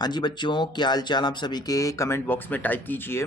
हाँ जी बच्चों, क्या हाल चाल आप सभी के? कमेंट बॉक्स में टाइप कीजिए।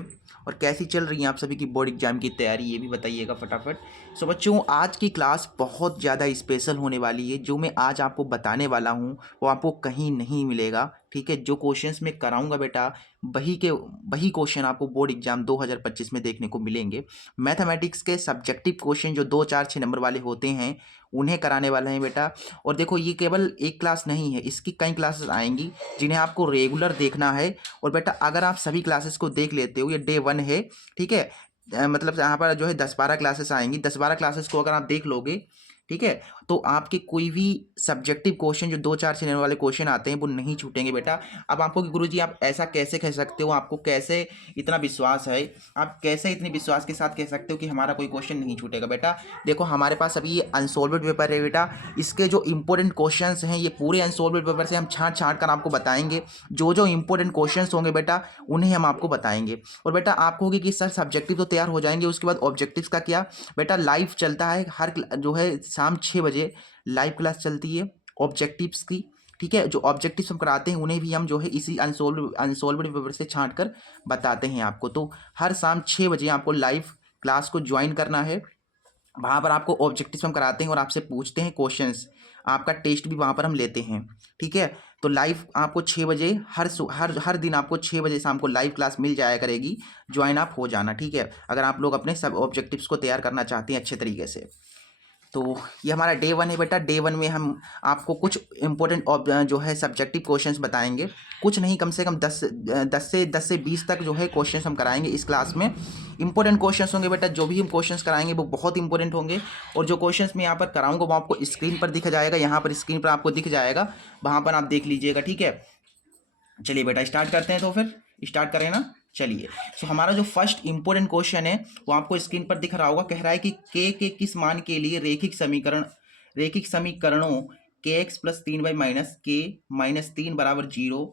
और कैसी चल रही है आप सभी की बोर्ड एग्जाम की तैयारी, ये भी बताइएगा फटाफट। सो बच्चों, आज की क्लास बहुत ज़्यादा स्पेशल होने वाली है। जो मैं आज आपको बताने वाला हूँ वो आपको कहीं नहीं मिलेगा। ठीक है, जो क्वेश्चंस मैं कराऊंगा बेटा, वही क्वेश्चन आपको बोर्ड एग्जाम 2025 में देखने को मिलेंगे। मैथमेटिक्स के सब्जेक्टिव क्वेश्चन जो 2, 4, 6 नंबर वाले होते हैं उन्हें कराने वाले हैं बेटा। और देखो, ये केवल एक क्लास नहीं है, इसकी कई क्लासेस आएंगी जिन्हें आपको रेगुलर देखना है। और बेटा, अगर आप सभी क्लासेस को देख लेते हो, ये डे 1 है। ठीक है, मतलब यहाँ पर जो है 10-12 क्लासेस आएंगी। 10-12 क्लासेस को अगर आप देख लोगे, ठीक है, तो आपके कोई भी सब्जेक्टिव क्वेश्चन जो 2, 4, 6 वाले क्वेश्चन आते हैं वो नहीं छूटेंगे बेटा। अब आपको कि गुरुजी आप ऐसा कैसे कह सकते हो, आपको कैसे इतना विश्वास है, आप कैसे इतने विश्वास के साथ कह सकते हो कि हमारा कोई क्वेश्चन नहीं छूटेगा? बेटा देखो, हमारे पास अभी ये अनसॉल्वड पेपर है बेटा। इसके जो इंपॉर्टेंट क्वेश्चंस हैं, ये पूरे अनसॉल्वड पेपर से हम छांट छांट कर आपको बताएंगे। जो जो इंपॉर्टेंट क्वेश्चंस होंगे बेटा, उन्हें हम आपको बताएंगे। और बेटा आपको होगी कि सर सब्जेक्टिव तो तैयार हो जाएंगे, उसके बाद ऑब्जेक्टिव्स का क्या? बेटा लाइव चलता है, जो है शाम 6 बजे लाइव क्लास चलती है ऑब्जेक्टिव्स की। ठीक है, जो ऑब्जेक्टिव्स हम कराते हैं उन्हें भी हम जो है इसी अनसॉल्वड पेपर से छांट कर बताते हैं आपको। तो हर शाम 6 बजे आपको लाइव क्लास को ज्वाइन करना है। वहाँ पर आपको ऑब्जेक्टिव्स हम कराते हैं और आपसे पूछते हैं क्वेश्चंस। आपका टेस्ट भी वहाँ पर हम लेते हैं। ठीक है, तो लाइव आपको 6 बजे हर हर दिन आपको 6 बजे शाम को लाइव क्लास मिल जाया करेगी। ज्वाइन आप हो जाना, ठीक है, अगर आप लोग अपने सब ऑब्जेक्टिव्स को तैयार करना चाहते हैं अच्छे तरीके से। तो ये हमारा डे 1 है बेटा। डे 1 में हम आपको कुछ इंपॉर्टेंट जो है सब्जेक्टिव क्वेश्चंस बताएंगे। कुछ नहीं, कम से कम 10 से 20 तक जो है क्वेश्चंस हम कराएंगे इस क्लास में। इंपॉर्टेंट क्वेश्चंस होंगे बेटा, जो भी हम क्वेश्चंस कराएंगे वो बहुत इंपॉर्टेंट होंगे। और जो क्वेश्चंस मैं यहाँ पर कराऊंगा वो आपको स्क्रीन पर दिख जाएगा, यहाँ पर स्क्रीन पर आपको दिख जाएगा, वहाँ पर आप देख लीजिएगा। ठीक है, चलिए बेटा स्टार्ट करते हैं। तो फिर स्टार्ट करें ना, चलिए। तो हमारा जो फर्स्ट इंपॉर्टेंट क्वेश्चन है वो आपको स्क्रीन पर दिख रहा होगा। कह रहा है कि के किस मान के लिए रैखिक समीकरणों के एक्स प्लस 3 वाई माइनस के माइनस 3 बराबर 0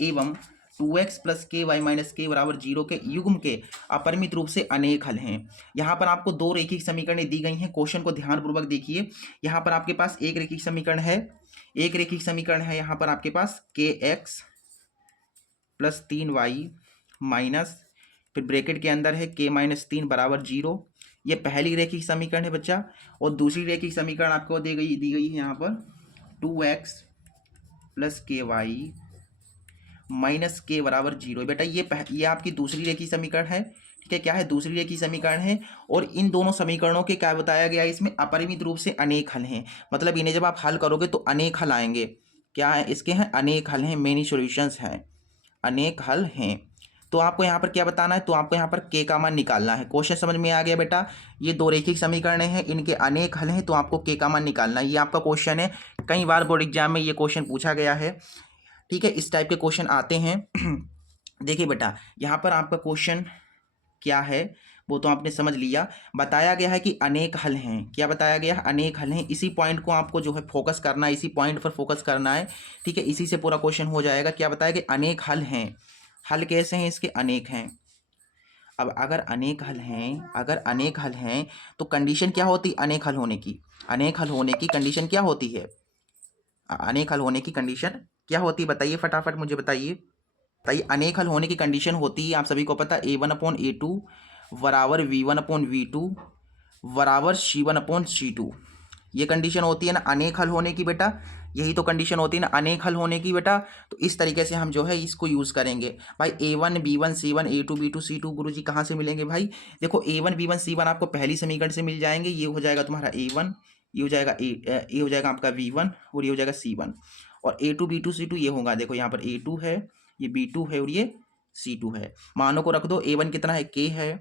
एवं 2x प्लस के वाई माइनस के बराबर 0 के युग्म के अपरिमित रूप से अनेक हल हैं। यहाँ पर आपको दो रैखिक समीकरणें दी गई हैं। क्वेश्चन को ध्यानपूर्वक देखिए। यहाँ पर आपके पास एक रैखिक समीकरण है, यहाँ पर आपके पास के एक्स प्लस 3 वाई माइनस, फिर ब्रैकेट के अंदर है के माइनस 3 बराबर 0। ये पहली रैखिक समीकरण है बच्चा। और दूसरी रैखिक समीकरण आपको दी गई है यहाँ पर 2x प्लस के वाई माइनस के बराबर 0। बेटा ये आपकी दूसरी रैखिक समीकरण है। ठीक है, क्या है? दूसरी रैखिक समीकरण है। और इन दोनों समीकरणों के क्या बताया गया है, इसमें अपरिमित रूप से अनेक हल हैं। मतलब इन्हें जब आप हल करोगे तो अनेक हल आएंगे। क्या है इसके? हैं अनेक हल हैं, मेनी सॉल्यूशंस हैं, अनेक हल हैं। तो आपको यहाँ पर क्या बताना है? तो आपको यहाँ पर के का मान निकालना है। क्वेश्चन समझ में आ गया बेटा? ये दो रैखिक समीकरण हैं, इनके अनेक हल हैं, तो आपको के का मान निकालना है। ये आपका क्वेश्चन है, कई बार बोर्ड एग्जाम में ये क्वेश्चन पूछा गया है। ठीक है, इस टाइप के क्वेश्चन आते हैं। देखिए बेटा, यहाँ पर आपका क्वेश्चन क्या है वो तो आपने समझ लिया। बताया गया है कि अनेक हल हैं। क्या बताया गया है? अनेक हल हैं। इसी पॉइंट को आपको जो है फोकस करना है, इसी पॉइंट पर फोकस करना है। ठीक है, इसी से पूरा क्वेश्चन हो जाएगा। क्या बताया कि अनेक हल हैं। हल कैसे हैं इसके? अनेक हैं। अब अगर अनेक हल हैं तो कंडीशन क्या होती है अनेक हल होने की? अनेक हल होने की कंडीशन क्या होती है? अनेक हल होने की कंडीशन क्या होती है? बताइए फटाफट, मुझे बताइए। अनेक हल होने की कंडीशन होती है, आप सभी को पता, a1/a2 बराबर v1/v2 बराबर c1/c2। ये कंडीशन होती है ना अनेक हल होने की बेटा। यही तो कंडीशन होती है ना अनेक हल होने की बेटा। तो इस तरीके से हम जो है इसको यूज़ करेंगे भाई। a1 b1 c1 a2 b2 c2 गुरुजी कहाँ से मिलेंगे भाई? देखो, a1 b1 c1 आपको पहली समीकरण से मिल जाएंगे। ये हो जाएगा तुम्हारा a1, ये हो जाएगा आपका v1 और ये हो जाएगा c1। और a2 b2 c2 ये होगा, देखो यहाँ पर a2 है, ये b2 है और ये c2 है। मानों को रख दो। a1 कितना है? k है।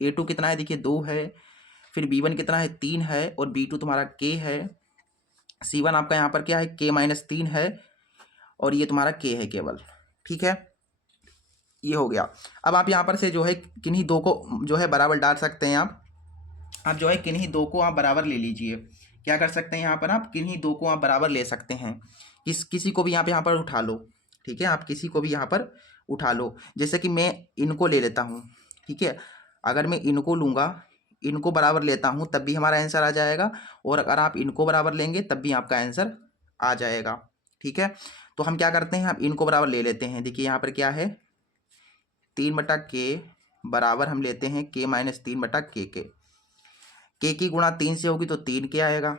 a2 कितना है? देखिए 2 है। फिर b1 कितना है? 3 है। और b2 तुम्हारा k है। c1 आपका यहाँ पर क्या है? k माइनस 3 है। और ये तुम्हारा k है केवल। ठीक है, ये हो गया। अब आप यहाँ पर से जो है किन्हीं दो को जो है बराबर डाल सकते हैं। आप जो है किन्हीं दो को आप बराबर ले लीजिए। क्या कर सकते हैं यहाँ पर? आप किन्हीं दो को आप बराबर ले सकते हैं। किसी को भी आप यहाँ पर उठा लो। ठीक है, आप किसी को भी यहाँ पर उठा लो। जैसे कि मैं इनको ले लेता हूँ। ठीक है, अगर मैं इनको लूँगा, इनको बराबर लेता हूँ, तब भी हमारा आंसर आ जाएगा। और अगर आप इनको बराबर लेंगे तब भी आपका आंसर आ जाएगा। ठीक है, तो हम क्या करते हैं, हम इनको बराबर ले लेते हैं। देखिए यहाँ पर क्या है, 3/k बराबर हम लेते हैं k-3/k की गुणा 3 से होगी तो 3k आएगा।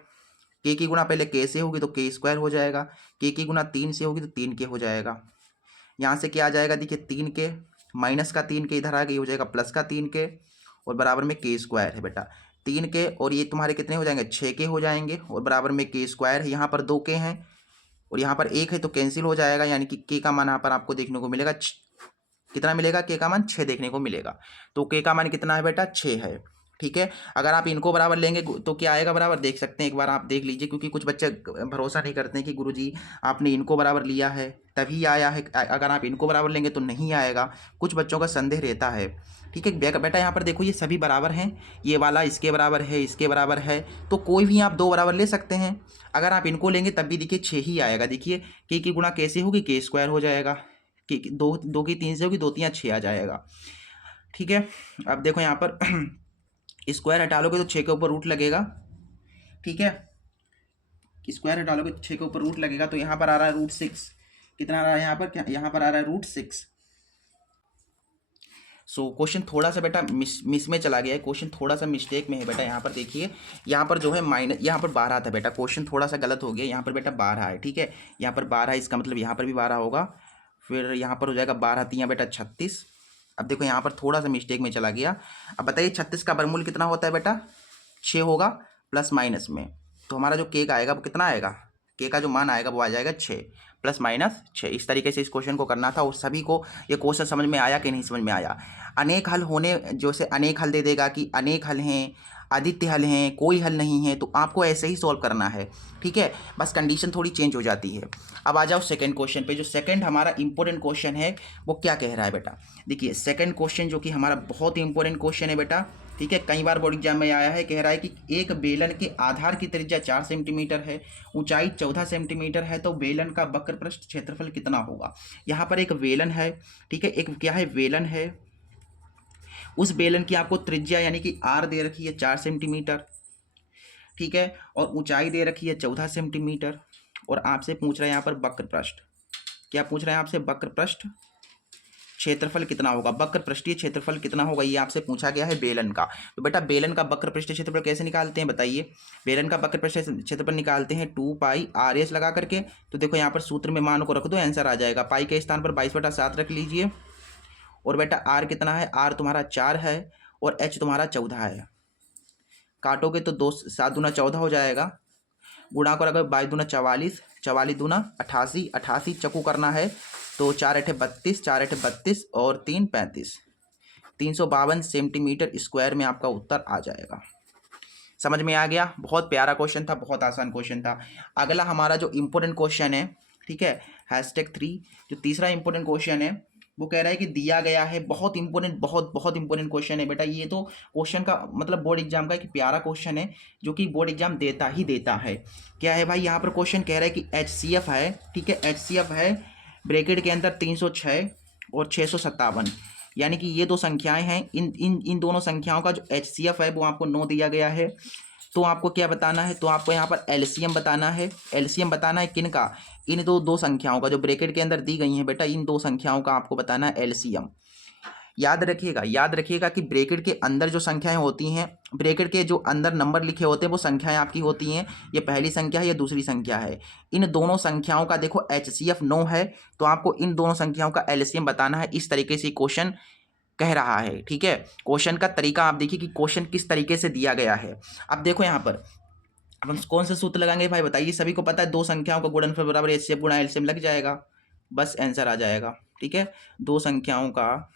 के की गुणा पहले k से होगी तो k² हो जाएगा। के की गुणा 3 से होगी तो 3k हो जाएगा। यहाँ से क्या आ जाएगा, देखिए 3k माइनस का 3k इधर आ गई, हो जाएगा प्लस का 3k और बराबर में k² है बेटा। 3k और ये तुम्हारे कितने हो जाएंगे, 6k हो जाएंगे और बराबर में k² है। यहाँ पर 2k हैं और यहाँ पर 1 है तो कैंसिल हो जाएगा, यानी कि k का मान यहाँ पर आपको देखने को मिलेगा कितना मिलेगा, k का मान 6 देखने को मिलेगा। तो k का मान कितना है बेटा, 6 है। ठीक है, अगर आप इनको बराबर लेंगे तो क्या आएगा बराबर, देख सकते हैं, एक बार आप देख लीजिए, क्योंकि कुछ बच्चे भरोसा नहीं करते हैं कि गुरुजी आपने इनको बराबर लिया है तभी आया है, अगर आप इनको बराबर लेंगे तो नहीं आएगा। कुछ बच्चों का संदेह रहता है। ठीक है बेटा, यहाँ पर देखो ये सभी बराबर हैं, ये वाला इसके बराबर है, इसके बराबर है, तो कोई भी आप 2 बराबर ले सकते हैं। अगर आप इनको लेंगे तब भी देखिए 6 ही आएगा। देखिए k की गुणा कैसे होगी, k² हो जाएगा, कि 2 की 3 से होगी, 2 3 6 आ जाएगा। ठीक है, अब देखो यहाँ पर स्क्वायर हटा लोगे तो 6 के ऊपर रूट लगेगा। ठीक है, स्क्वायर हटा लोगे तो 6 के ऊपर रूट लगेगा, तो यहाँ पर आ रहा है √6। कितना आ रहा है यहाँ पर, क्या यहाँ पर आ रहा है √6। सो क्वेश्चन थोड़ा सा बेटा मिस में चला गया है, क्वेश्चन थोड़ा सा मिस्टेक में है बेटा। यहाँ पर देखिए, यहाँ पर जो है माइनस, यहाँ पर 12 था बेटा, क्वेश्चन थोड़ा सा गलत हो गया, यहाँ पर बेटा 12 है। ठीक है, यहाँ पर 12 है, इसका मतलब यहाँ पर भी 12 होगा, फिर यहाँ पर हो जाएगा 12 3 बेटा 36। अब देखो यहाँ पर थोड़ा सा मिस्टेक में चला गया। अब बताइए 36 का वर्गमूल कितना होता है बेटा, 6 होगा प्लस माइनस में, तो हमारा जो k का आएगा वो कितना आएगा, k का जो मान आएगा वो आ जाएगा 6 + -6। इस तरीके से इस क्वेश्चन को करना था। और सभी को ये क्वेश्चन समझ में आया कि नहीं समझ में आया। अनेक हल होने जो से अनेक हल दे देगा कि अनेक हल हैं, आदित्य हल हैं, कोई हल नहीं है, तो आपको ऐसे ही सॉल्व करना है। ठीक है, बस कंडीशन थोड़ी चेंज हो जाती है। अब आ जाओ सेकंड क्वेश्चन पे। जो सेकंड हमारा इंपॉर्टेंट क्वेश्चन है वो क्या कह रहा है बेटा, देखिए सेकंड क्वेश्चन जो कि हमारा बहुत ही इंपॉर्टेंट क्वेश्चन है बेटा। ठीक है, कई बार बोर्ड एग्जाम में आया है, कह रहा है कि एक बेलन के आधार की त्रिज्या 4 सेंटीमीटर है, ऊंचाई 14 सेंटीमीटर है, तो बेलन का वक्र पृष्ठ क्षेत्रफल कितना होगा। यहाँ पर एक बेलन है, ठीक है, एक क्या है बेलन है, उस बेलन की आपको त्रिज्या यानी कि r दे रखी है 4 सेंटीमीटर। ठीक है, और ऊंचाई दे रखी है 14 सेंटीमीटर, और आपसे पूछ रहा है यहाँ पर वक्र पृष्ठ, क्या पूछ रहे हैं आपसे, वक्र पृष्ठ क्षेत्रफल कितना होगा, वक्र पृष्ठीय क्षेत्रफल कितना होगा, ये आपसे पूछा गया है बेलन का। तो बेटा बेलन का वक्र पृष्ठीय क्षेत्रफल कैसे निकालते हैं बताइए। बेलन का वक्र पृष्ठीय क्षेत्रफल निकालते हैं 2πr(s) लगा करके। तो देखो यहाँ पर सूत्र में मान को रख दो, आंसर आ जाएगा। पाई के स्थान पर 22/7 रख लीजिए, और बेटा r कितना है, r तुम्हारा 4 है और h तुम्हारा 14 है। काटोगे तो 2 7 दूना 14 हो जाएगा, गुणा को अगर 22 दूना 44, 44 दूना 88, 88 चक्कू करना है तो 4 8 32, 4 8 32 और 3 35, 352 सेंटीमीटर स्क्वायर में आपका उत्तर आ जाएगा। समझ में आ गया, बहुत प्यारा क्वेश्चन था, बहुत आसान क्वेश्चन था। अगला हमारा जो इम्पोर्टेंट क्वेश्चन है, ठीक है, #3 जो तीसरा इंपॉर्टेंट क्वेश्चन है वो कह रहा है कि दिया गया है, बहुत इंपॉर्टेंट, बहुत इंपॉर्टेंट क्वेश्चन है बेटा। ये तो क्वेश्चन का मतलब बोर्ड एग्जाम का एक प्यारा क्वेश्चन है जो कि बोर्ड एग्जाम देता ही देता है। क्या है भाई, यहाँ पर क्वेश्चन कह रहा है कि HCF है, ठीक है, HCF है ब्रैकेट के अंदर 306 और 657, यानी कि ये दो संख्याएं हैं। इन दोनों संख्याओं का जो HCF है वो आपको 9 दिया गया है। तो आपको क्या बताना है, तो आपको यहाँ पर LCM बताना है। LCM बताना है किन का, इन दो संख्याओं का जो ब्रैकेट के अंदर दी गई हैं बेटा, इन दो संख्याओं का आपको बताना है LCM। याद रखिएगा कि ब्रैकेट के अंदर जो संख्याएं होती हैं, ब्रैकेट के जो अंदर नंबर लिखे होते हैं वो संख्याएं आपकी होती हैं। ये पहली संख्या है, ये दूसरी संख्या है। इन दोनों संख्याओं का देखो HCF 9 है, तो आपको इन दोनों संख्याओं का LCM बताना है। इस तरीके से क्वेश्चन कह रहा है। ठीक है, क्वेश्चन का तरीका आप देखिए कि क्वेश्चन किस तरीके से दिया गया है। अब देखो यहाँ पर अब हम कौन से सूत्र लगाएंगे भाई बताइए, सभी को पता है दो संख्याओं का गुणनफल बराबर HCF गुणा LCM लग जाएगा, बस आंसर आ जाएगा। ठीक है, दो संख्याओं का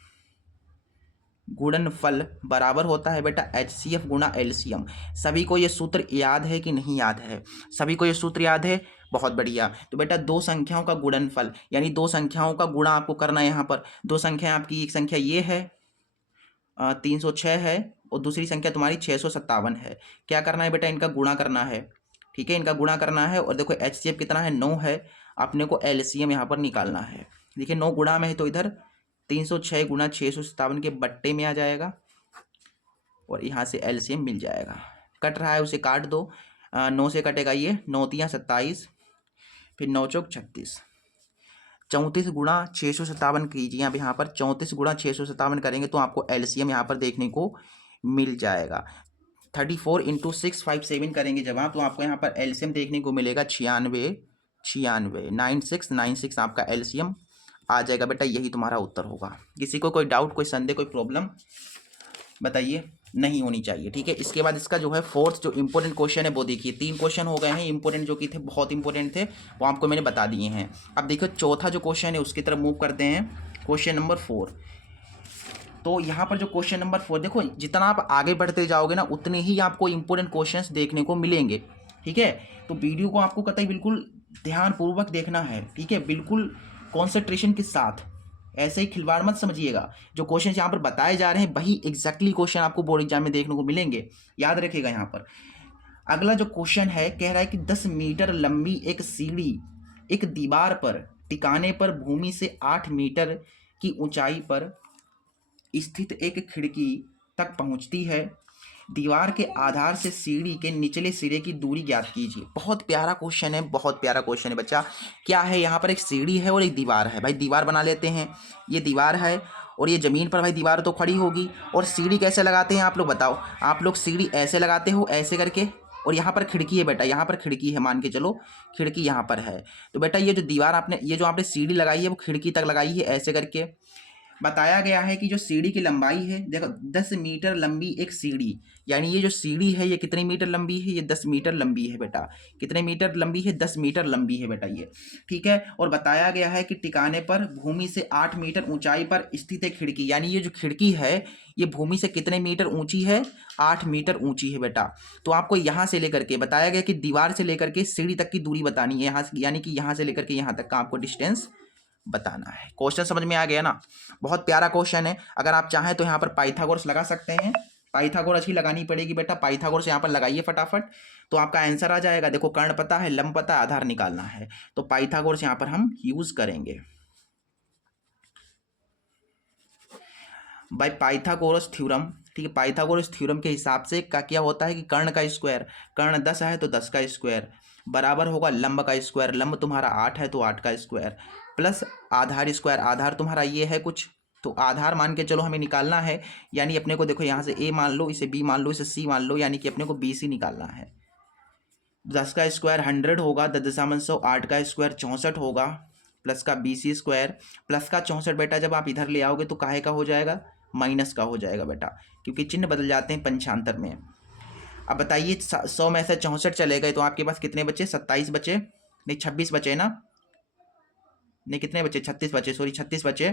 गुणनफल बराबर होता है बेटा HCF गुणा LCM। सभी को ये सूत्र याद है कि नहीं याद है, सभी को ये सूत्र याद है, बहुत बढ़िया। तो बेटा दो संख्याओं का गुणनफल यानी दो संख्याओं का गुणा आपको करना है। यहाँ पर दो संख्या आपकी, एक संख्या ये है 306 है और दूसरी संख्या तुम्हारी 657 है। क्या करना है बेटा, इनका गुणा करना है। ठीक है, इनका गुणा करना है, और देखो HCF कितना है 9 है, अपने को LCM यहाँ पर निकालना है। देखिए 9 गुणा में है तो इधर 306 गुणा 657 के बट्टे में आ जाएगा, और यहाँ से LCM मिल जाएगा। कट रहा है उसे काट दो, 9 से कटेगा ये, 9 × 3 = 27, फिर 9 × 4 = 36, 34 गुणा 657 कीजिए। अब यहाँ पर 34 गुणा 657 करेंगे तो आपको एलसीएम यहाँ पर देखने को मिल जाएगा। 34 इंटू 657 करेंगे जब आप, तो आपको यहाँ पर एलसीएम देखने को मिलेगा 96 96 आपका एलसीएम आ जाएगा बेटा। यही तुम्हारा उत्तर होगा। किसी को कोई डाउट, कोई संदेह, कोई प्रॉब्लम बताइए? नहीं होनी चाहिए, ठीक है। इसके बाद इसका जो है फोर्थ जो इंपॉर्टेंट क्वेश्चन है वो देखिए। 3 क्वेश्चन हो गए हैं इंपॉर्टेंट, जो कि थे बहुत इंपॉर्टेंट थे, वो आपको मैंने बता दिए हैं। अब देखो चौथा जो क्वेश्चन है उसकी तरफ मूव करते हैं, क्वेश्चन नंबर 4। तो यहाँ पर जो क्वेश्चन नंबर 4 देखो, जितना आप आगे बढ़ते जाओगे ना उतने ही आपको इंपॉर्टेंट क्वेश्चंस देखने को मिलेंगे, ठीक है। तो वीडियो को आपको कतई बिल्कुल ध्यानपूर्वक देखना है, ठीक है, बिल्कुल कॉन्सेंट्रेशन के साथ। ऐसे ही खिलवाड़ मत समझिएगा। जो क्वेश्चन यहाँ पर बताए जा रहे हैं वही एग्जैक्टली क्वेश्चन आपको बोर्ड एग्जाम में देखने को मिलेंगे, याद रखिएगा। यहाँ पर अगला जो क्वेश्चन है कह रहा है कि 10 मीटर लंबी एक सीढ़ी एक दीवार पर टिकाने पर भूमि से 8 मीटर की ऊंचाई पर स्थित एक खिड़की तक पहुंचती है। दीवार के आधार से सीढ़ी के निचले सिरे की दूरी ज्ञात कीजिए। बहुत प्यारा क्वेश्चन है, बहुत प्यारा क्वेश्चन है बच्चा। क्या है यहाँ पर, एक सीढ़ी है और एक दीवार है। भाई दीवार बना लेते हैं, ये दीवार है और ये ज़मीन पर भाई दीवार तो खड़ी होगी। और सीढ़ी कैसे लगाते हैं आप लोग बताओ? आप लोग सीढ़ी ऐसे लगाते हो, ऐसे करके, और यहाँ पर खिड़की है बेटा, यहाँ पर खिड़की है, मान के चलो खिड़की यहाँ पर है। तो बेटा ये जो दीवार आपने, ये जो आपने सीढ़ी लगाई है वो खिड़की तक लगाई है ऐसे करके। बताया गया है कि जो सीढ़ी की लंबाई है, देखो 10 मीटर लंबी एक सीढ़ी, यानी ये जो सीढ़ी है ये कितने मीटर लंबी है? ये 10 मीटर लंबी है बेटा। कितने मीटर लंबी है? 10 मीटर लंबी है बेटा ये, ठीक है। और बताया गया है कि टिकाने पर भूमि से 8 मीटर ऊंचाई पर स्थित है खिड़की, यानी ये जो खिड़की है ये भूमि से कितने मीटर ऊंची है? 8 मीटर ऊंची है बेटा। तो आपको यहाँ से लेकर के बताया गया कि दीवार से लेकर के सीढ़ी तक की दूरी बतानी है, यहाँ यानी कि यहाँ से लेकर के यहाँ तक का आपको डिस्टेंस बताना है। क्वेश्चन समझ में आ गया ना? बहुत प्यारा क्वेश्चन है। अगर आप चाहें तो यहाँ पर पाइथागोरस लगा सकते हैं, पाइथागोरस ही लगानी पड़ेगी बेटा। पाइथागोरस यहाँ पर लगाइए फटाफट, तो आपका आंसर आ जाएगा। देखो कर्ण पता है, लंब पता है, आधार निकालना है, तो पाइथागोरस यहाँ पर हम यूज करेंगे। बाय पाइथागोरस थ्योरम, ठीक है। पाइथागोरस थ्योरम के हिसाब से क्या होता है कि कर्ण का स्क्वायर, कर्ण 10 है तो 10 का स्क्वायर बराबर होगा लंब का स्क्वायर, लंब तुम्हारा 8 है तो 8 का स्क्वायर, प्लस आधार स्क्वायर, आधार तुम्हारा ये है कुछ, तो आधार मान के चलो हमें निकालना है। यानी अपने को देखो यहाँ से ए मान लो, इसे बी मान लो, इसे सी मान लो, यानी कि अपने को बी सी निकालना है। 10 का स्क्वायर 100 होगा, 10 8 का स्क्वायर 64 होगा, प्लस का BC स्क्वायर, प्लस का 64 बेटा जब आप इधर ले आओगे तो काहे का हो जाएगा? माइनस का हो जाएगा बेटा, क्योंकि चिन्ह बदल जाते हैं पंचांतर में। अब बताइए 100 में से 64 चले गए तो आपके पास कितने बचे? 27 बचे, नहीं 26 बचे ना, नहीं कितने बचे? 36 बचे, सॉरी 36 बचे,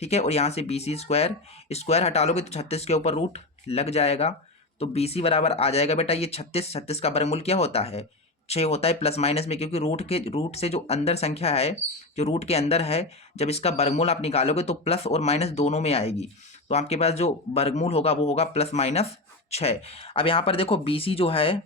ठीक है। और यहाँ से BC स्क्वायर, स्क्वायर हटा लोगे तो 36 के ऊपर रूट लग जाएगा, तो BC बराबर आ जाएगा बेटा ये 36 का वर्गमूल क्या होता है? 6 होता है, प्लस माइनस में, क्योंकि रूट से जो अंदर संख्या है, जो रूट के अंदर है, जब इसका वर्गमूल आप निकालोगे तो प्लस और माइनस दोनों में आएगी, तो आपके पास जो वर्गमूल होगा वो होगा +6। अब यहाँ पर देखो BC जो है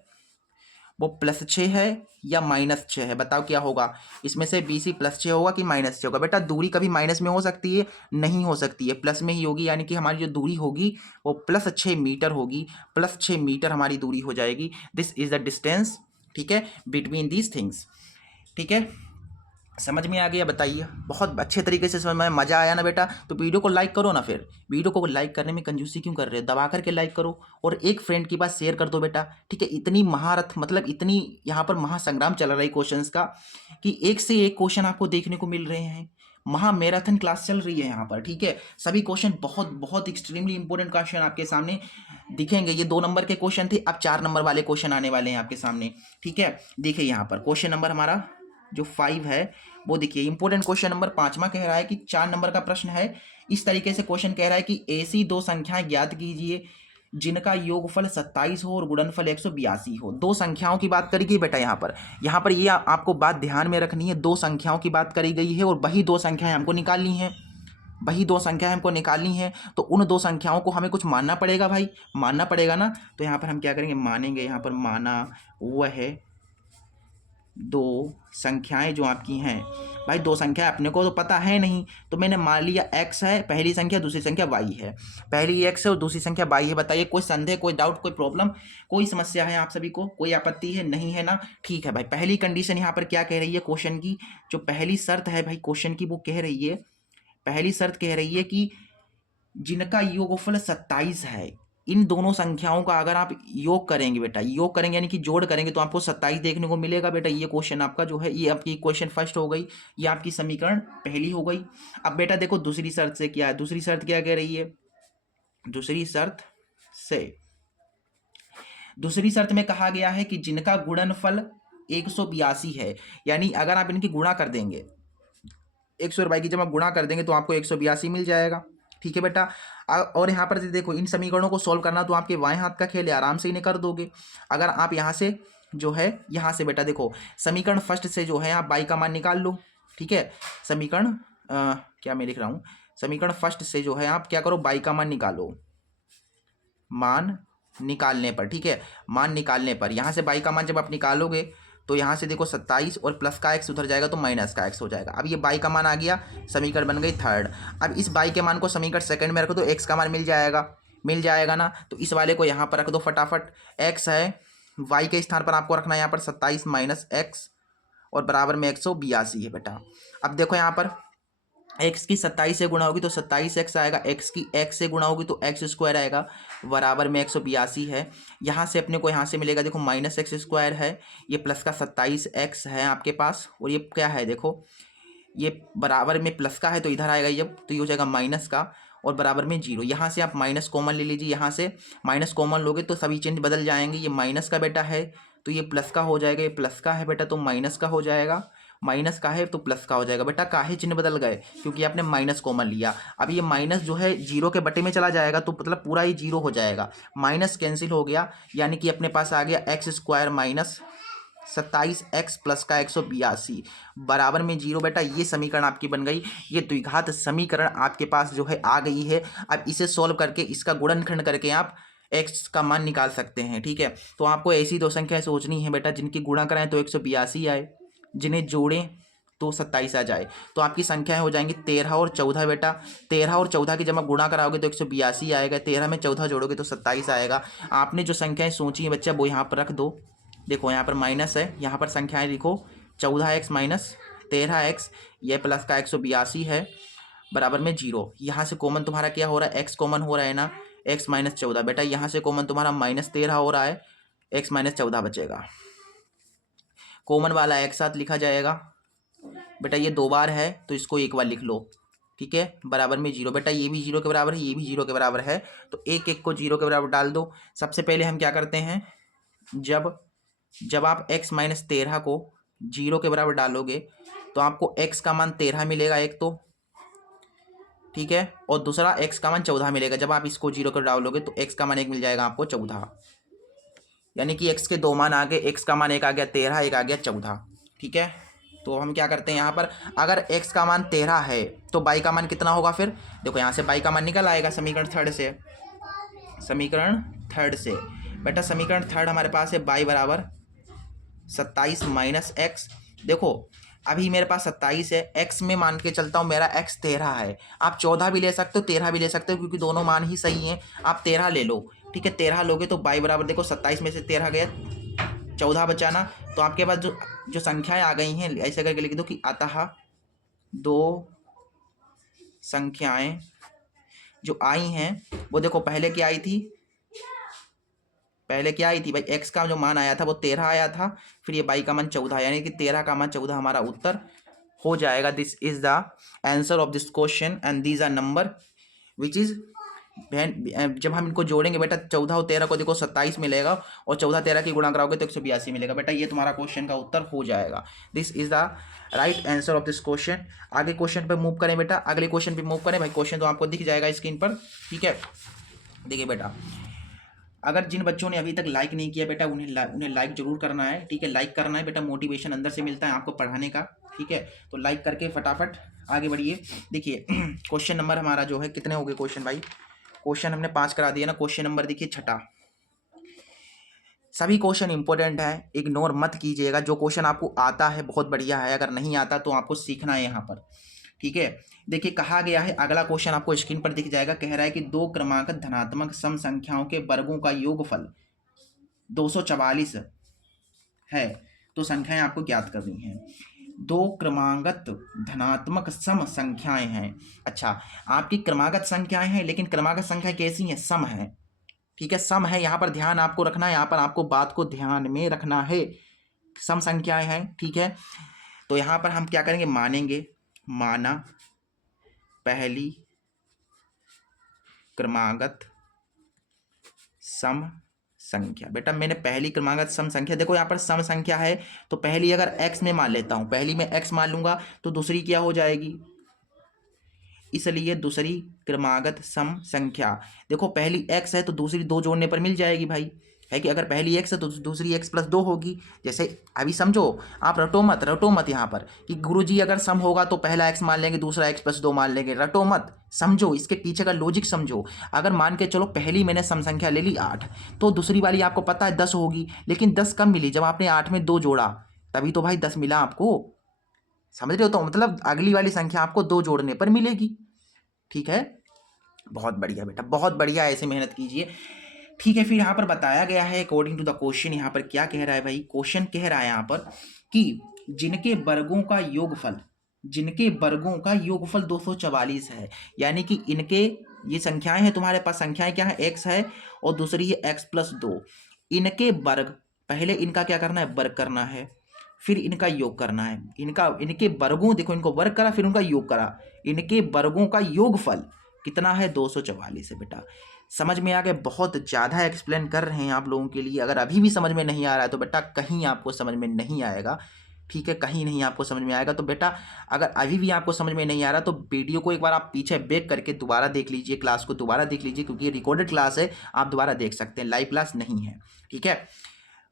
वो +6 है या -6 है? बताओ क्या होगा इसमें से? BC +6 होगा कि -6 होगा? बेटा दूरी कभी माइनस में हो सकती है? नहीं हो सकती है, प्लस में ही होगी, यानी कि हमारी जो दूरी होगी वो +6 मीटर होगी, +6 मीटर हमारी दूरी हो जाएगी। दिस इज द डिस्टेंस, ठीक है, बिटवीन दीज थिंग्स, ठीक है। समझ में आ गया? बताइए। बहुत अच्छे तरीके से समझ में मज़ा आया ना बेटा? तो वीडियो को लाइक करो ना, फिर वीडियो को लाइक करने में कंजूसी क्यों कर रहे हो? दबा करके लाइक करो और एक फ्रेंड के पास शेयर कर दो बेटा, ठीक है। इतनी महारथ, मतलब इतनी यहाँ पर महासंग्राम चल रहा है क्वेश्चंस का कि एक से एक क्वेश्चन आपको देखने को मिल रहे हैं। महा मैराथन क्लास चल रही है यहाँ पर, ठीक है। सभी क्वेश्चन बहुत बहुत एक्सट्रीमली इंपॉर्टेंट क्वेश्चन आपके सामने दिखेंगे। ये 2 नंबर के क्वेश्चन थे, अब 4 नंबर वाले क्वेश्चन आने वाले हैं आपके सामने, ठीक है। देखिए यहाँ पर क्वेश्चन नंबर हमारा जो 5 है वो देखिए, इंपॉर्टेंट क्वेश्चन नंबर 5वां कह रहा है कि 4 नंबर का प्रश्न है। इस तरीके से क्वेश्चन कह रहा है कि ऐसी 2 संख्याएं ज्ञात कीजिए जिनका योगफल 27 हो और गुणनफल 182 हो। 2 संख्याओं की बात करी गई बेटा यहाँ पर ये आपको बात ध्यान में रखनी है। 2 संख्याओं की बात करी गई है और वही 2 संख्याएं हमको निकालनी है, वही 2 संख्याएं हमको निकालनी है। तो उन 2 संख्याओं को हमें कुछ मानना पड़ेगा भाई, मानना पड़ेगा ना। तो यहाँ पर हम क्या करेंगे? मानेंगे। यहाँ पर माना वह है दो संख्याएं जो आपकी हैं भाई, दो संख्या अपने को तो पता है नहीं, तो मैंने मान लिया x है पहली संख्या, दूसरी संख्या y है। पहली x है और दूसरी संख्या y है। बताइए कोई संदेह, कोई डाउट, कोई प्रॉब्लम, कोई समस्या है आप सभी को? कोई आपत्ति है? नहीं है ना? ठीक है भाई। पहली कंडीशन यहाँ पर क्या कह रही है क्वेश्चन की? जो पहली शर्त है भाई क्वेश्चन की, वो कह रही है, पहली शर्त कह रही है कि जिनका योगफल 27 है, इन दोनों संख्याओं का अगर आप योग करेंगे बेटा, योग करेंगे यानी कि जोड़ करेंगे, तो आपको 27 देखने को मिलेगा बेटा। ये क्वेश्चन आपका जो है, ये आपकी क्वेश्चन फर्स्ट हो गई, ये आपकी समीकरण पहली हो गई। अब बेटा देखो दूसरी शर्त से क्या है, दूसरी शर्त क्या कह रही है? दूसरी शर्त में कहा गया है कि जिनका गुणनफल 182 है, यानी अगर आप इनकी गुणा कर देंगे, 100 रुपये की जब आप गुणा कर देंगे तो आपको 182 मिल जाएगा। ठीक है बेटा। और यहाँ पर देखो इन समीकरणों को सॉल्व करना तो आपके बाएं हाथ का खेल है, आराम से इन्हें कर दोगे। अगर आप यहाँ से जो है, यहाँ से बेटा देखो समीकरण फर्स्ट से जो है आप y का मान निकाल लो। ठीक है, समीकरण क्या मैं लिख रहा हूँ, समीकरण फर्स्ट से जो है आप क्या करो, y का मान निकालो। मान निकालने पर, ठीक है, मान निकालने पर यहाँ से y का मान जब आप निकालोगे तो यहाँ से देखो 27 और प्लस का x उधर जाएगा तो माइनस का x हो जाएगा। अब ये y का मान आ गया, समीकरण बन गई थर्ड। अब इस y के मान को समीकरण सेकंड में रखो तो x का मान मिल जाएगा ना। तो इस वाले को यहाँ पर रख दो फटाफट। x है, y के स्थान पर आपको रखना है यहाँ पर 27 माइनस x और बराबर में 182 है बेटा। अब देखो यहाँ पर x की 27 से गुणा होगी तो 27x आएगा, x की x से गुणा होगी तो x स्क्वायर आएगा, बराबर में 182 है। यहाँ से अपने को यहाँ से मिलेगा देखो माइनस एक्स स्क्वायर है, ये प्लस का 27x है आपके पास, और ये क्या है देखो, ये बराबर में प्लस का है तो इधर आएगा जब, तो ये हो जाएगा माइनस का और बराबर में 0। यहाँ से आप माइनस कॉमन ले लीजिए, यहाँ से माइनस कॉमन लोगे तो सभी चिन्ह बदल जाएंगे। ये माइनस का बेटा है तो ये प्लस का हो जाएगा, ये प्लस का है बेटा तो माइनस का हो जाएगा, माइनस का है तो प्लस का हो जाएगा। बेटा काहे चिन्ह बदल गए? क्योंकि आपने माइनस कॉमन लिया। अब ये माइनस जो है जीरो के बटे में चला जाएगा तो मतलब पूरा ही जीरो हो जाएगा, माइनस कैंसिल हो गया, यानी कि अपने पास आ गया x square minus 27x plus का 182 बराबर में 0। बेटा ये समीकरण आपकी बन गई, ये द्विघात समीकरण आपके पास जो है आ गई है। अब इसे सॉल्व करके इसका गुणनखंड करके आप x का मान निकाल सकते हैं। ठीक है, तो आपको ऐसी दो संख्याएं सोचनी है बेटा जिनकी गुणा कराएं तो 182 आए, जिन्हें जोड़ें तो 27 आ जाए। तो आपकी संख्याएं हो जाएंगी 13 और 14 बेटा। 13 और 14 की जब आप गुणा कराओगे तो 182 आएगा, 13 में 14 जोड़ोगे तो 27 आएगा। आपने जो संख्याएं सोची है बच्चा वो यहाँ पर रख दो। देखो यहाँ पर माइनस है, यहाँ पर संख्याएं लिखो, 14x माइनस 13x, यह प्लस का 182 है, बराबर में 0। यहाँ से कॉमन तुम्हारा क्या हो रहा है, x कॉमन हो रहा है ना, x माइनस 14। बेटा यहाँ से कॉमन तुम्हारा माइनस 13 हो रहा है, x माइनस 14 बचेगा। कॉमन वाला एक साथ लिखा जाएगा बेटा, ये दो बार है तो इसको एक बार लिख लो। ठीक है, बराबर में 0। बेटा ये भी 0 के बराबर है, ये भी 0 के बराबर है, तो एक एक को 0 के बराबर डाल दो। सबसे पहले हम क्या करते हैं, जब आप x माइनस 13 को 0 के बराबर डालोगे तो आपको x का मान 13 मिलेगा एक तो, ठीक है, और दूसरा x का मान 14 मिलेगा। जब आप इसको 0 कर डालोगे तो x का मान एक मिल जाएगा आपको 14, यानी कि x के दो मान आ गए, x का मान एक आ गया 13, एक आ गया 14। ठीक है, तो हम क्या करते हैं यहाँ पर, अगर x का मान 13 है तो y का मान कितना होगा? फिर देखो यहाँ से y का मान निकल आएगा समीकरण थर्ड से, बेटा समीकरण थर्ड हमारे पास है y बराबर 27 माइनस एक्स। देखो अभी मेरे पास 27 है, x में मान के चलता हूँ मेरा x 13 है, आप 14 भी ले सकते हो 13 भी ले सकते हो क्योंकि दोनों मान ही सही हैं, आप 13 ले लो। ठीक है, 13 लोगे तो y बराबर देखो 27 में से 13 गया 14 बचाना, तो आपके पास जो संख्याएं आ गई हैं ऐसे करके लिख दो कि अतः दो संख्याएं जो आई हैं वो देखो पहले क्या आई थी भाई, x का जो मान आया था वो 13 आया था, फिर ये y का मान 14, यानी कि 13 का मान 14 हमारा उत्तर हो जाएगा। This is the answer of this question and these are number which is, जब हम इनको जोड़ेंगे बेटा 14 और 13 को देखो 27 मिलेगा, और 14 13 की गुणा कराओगे तो 182 मिलेगा। बेटा ये तुम्हारा क्वेश्चन का उत्तर हो जाएगा। This is the right answer of this question. आगे क्वेश्चन पे मूव करें बेटा, अगले क्वेश्चन पे मूव करें भाई। क्वेश्चन तो आपको दिख जाएगा स्क्रीन पर। ठीक है, देखिए बेटा, अगर जिन बच्चों ने अभी तक लाइक नहीं किया बेटा उन्हें लाइक जरूर करना है। ठीक है, लाइक करना है बेटा, मोटिवेशन अंदर से मिलता है आपको पढ़ाने का। ठीक है, तो लाइक करके फटाफट आगे बढ़िए। देखिए क्वेश्चन नंबर हमारा जो है कितने हो गए क्वेश्चन भाई, क्वेश्चन हमने 5 करा दिया ना। क्वेश्चन नंबर देखिए छठा, सभी क्वेश्चन इंपॉर्टेंट है, इग्नोर मत कीजिएगा। जो क्वेश्चन आपको आता है बहुत बढ़िया है, अगर नहीं आता तो आपको सीखना है यहाँ पर, ठीक है। देखिए कहा गया है, अगला क्वेश्चन आपको स्क्रीन पर दिख जाएगा, कह रहा है कि दो क्रमांकित धनात्मक सम संख्याओं के वर्गों का योगफल 244 है, तो संख्याएं आपको ज्ञात करनी है। दो क्रमागत धनात्मक सम संख्याएं हैं। अच्छा, आपकी क्रमागत संख्याएं हैं, लेकिन क्रमागत संख्या कैसी हैं? सम है, ठीक है, सम है। यहाँ पर ध्यान आपको रखना है, यहाँ पर आपको बात को ध्यान में रखना है, सम संख्याएं हैं, ठीक है। तो यहाँ पर हम क्या करेंगे, मानेंगे, माना पहली क्रमागत सम संख्या। बेटा मैंने पहली क्रमागत सम संख्या, देखो यहाँ पर सम संख्या है तो पहली अगर x में मान लेता हूँ, पहली में x मान लूंगा तो दूसरी क्या हो जाएगी, इसलिए दूसरी क्रमागत सम संख्या। देखो पहली x है तो दूसरी 2 जोड़ने पर मिल जाएगी भाई, है कि अगर पहली x है तो दूसरी x + 2 होगी। जैसे अभी समझो, आप रटो मत यहाँ पर कि गुरुजी अगर सम होगा तो पहला x मान लेंगे, दूसरा x + 2 मान लेंगे, रटो मत, समझो इसके पीछे का लॉजिक समझो। अगर मान के चलो पहली मैंने सम संख्या ले ली 8, तो दूसरी वाली आपको पता है 10 होगी, लेकिन 10 कब मिली, जब आपने 8 में 2 जोड़ा, तभी तो भाई 10 मिला आपको, समझ रहे हो। तो मतलब अगली वाली संख्या आपको 2 जोड़ने पर मिलेगी, ठीक है। बहुत बढ़िया बेटा, बहुत बढ़िया, ऐसे मेहनत कीजिए, ठीक है। फिर यहाँ पर बताया गया है अकॉर्डिंग टू द क्वेश्चन, यहाँ पर क्या कह रहा है भाई, क्वेश्चन कह रहा है यहाँ पर कि जिनके वर्गों का योगफल, जिनके वर्गों का योगफल 244 है, यानी कि इनके, ये संख्याएं हैं तुम्हारे पास, संख्याएं क्या है, x है और दूसरी है x + 2, इनके वर्ग, पहले इनका क्या करना है, वर्ग करना है, फिर इनका योग करना है। इनके वर्गों, देखो इनको वर्ग करा फिर उनका योग करा, इनके वर्गों का योगफल कितना है, 244 है। बेटा समझ में आ गया, बहुत ज़्यादा एक्सप्लेन कर रहे हैं आप लोगों के लिए। अगर अभी भी समझ में नहीं आ रहा है तो बेटा कहीं आपको समझ में नहीं आएगा, ठीक है, कहीं नहीं आपको समझ में आएगा। तो बेटा अगर अभी भी आपको समझ में नहीं आ रहा तो वीडियो को एक बार आप पीछे बैक करके दोबारा देख लीजिए, क्लास को दोबारा देख लीजिए, क्योंकि ये रिकॉर्डेड क्लास है, आप दोबारा देख सकते हैं, लाइव क्लास नहीं है, ठीक है।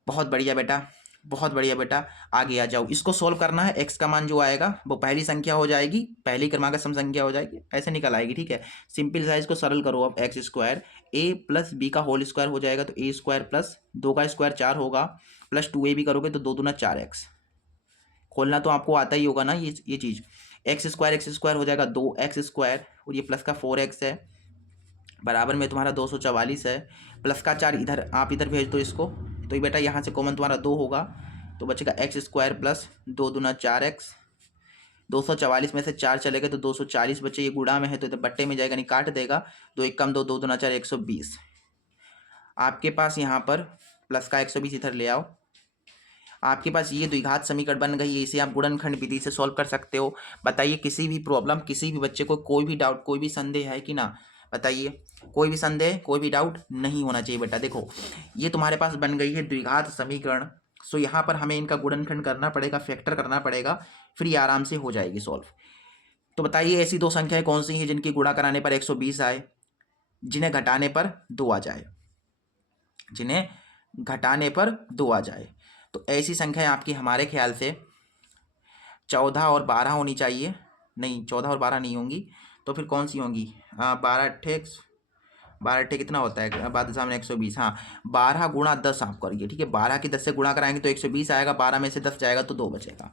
बहुत बढ़िया बेटा, बहुत बढ़िया बेटा, आगे आ जाओ। इसको सोल्व करना है, x का मान जो आएगा वो पहली संख्या हो जाएगी, पहली क्रमागत सम संख्या हो जाएगी, ऐसे निकल आएगी, ठीक है। सिंपल साइज को सरल करो, अब x² a + b का होल स्क्वायर हो जाएगा, तो a² + 2 का स्क्वायर 4 होगा, प्लस 2ab करोगे तो 2 दूना 4x, खोलना तो आपको आता ही होगा ना ये चीज़। x² हो जाएगा 2x² और ये प्लस का 4x है, बराबर में तुम्हारा 244 है, प्लस का 4 इधर, आप इधर भेज दो इसको, तो ये बेटा यहाँ से कॉमन तुम्हारा 2 होगा, तो बचेगा x² + 2 दूना 4x, 244 में से 4 चले गए तो 240 बचे, ये गुणा में है तो इधर बट्टे में जाएगा, नहीं काट देगा, 2 1 कम 2, 2 दूना 4, 120। आपके पास यहाँ पर प्लस का 120 इधर ले आओ, आपके पास ये द्विघात समीकरण बन गई है, इसे आप गुणनखंड विधि से सॉल्व कर सकते हो। बताइए किसी भी प्रॉब्लम, किसी भी बच्चे को कोई भी डाउट, कोई भी संदेह है कि ना, बताइए, कोई भी संदेह, कोई भी डाउट नहीं होना चाहिए बेटा। देखो ये तुम्हारे पास बन गई है द्विघात समीकरण, सो यहाँ पर हमें इनका गुणनखंड करना पड़ेगा, फैक्टर करना पड़ेगा, फिर ये आराम से हो जाएगी सॉल्व। तो बताइए ऐसी 2 संख्याएं कौन सी हैं जिनकी गुणा कराने पर 120 आए, जिन्हें घटाने पर 2 आ जाए, जिन्हें घटाने पर 2 आ जाए। तो ऐसी संख्याएं आपकी हमारे ख्याल से 14 और 12 होनी चाहिए, नहीं 14 और 12 नहीं होंगी, तो फिर कौन सी होंगी, 12 अट्ठे कितना होता है, बाद सामने 120, हाँ 12 गुणा 10 आप करिए, ठीक है, 12 की 10 से गुणा कराएंगे तो 120 आएगा, 12 में से 10 जाएगा तो 2 बचेगा।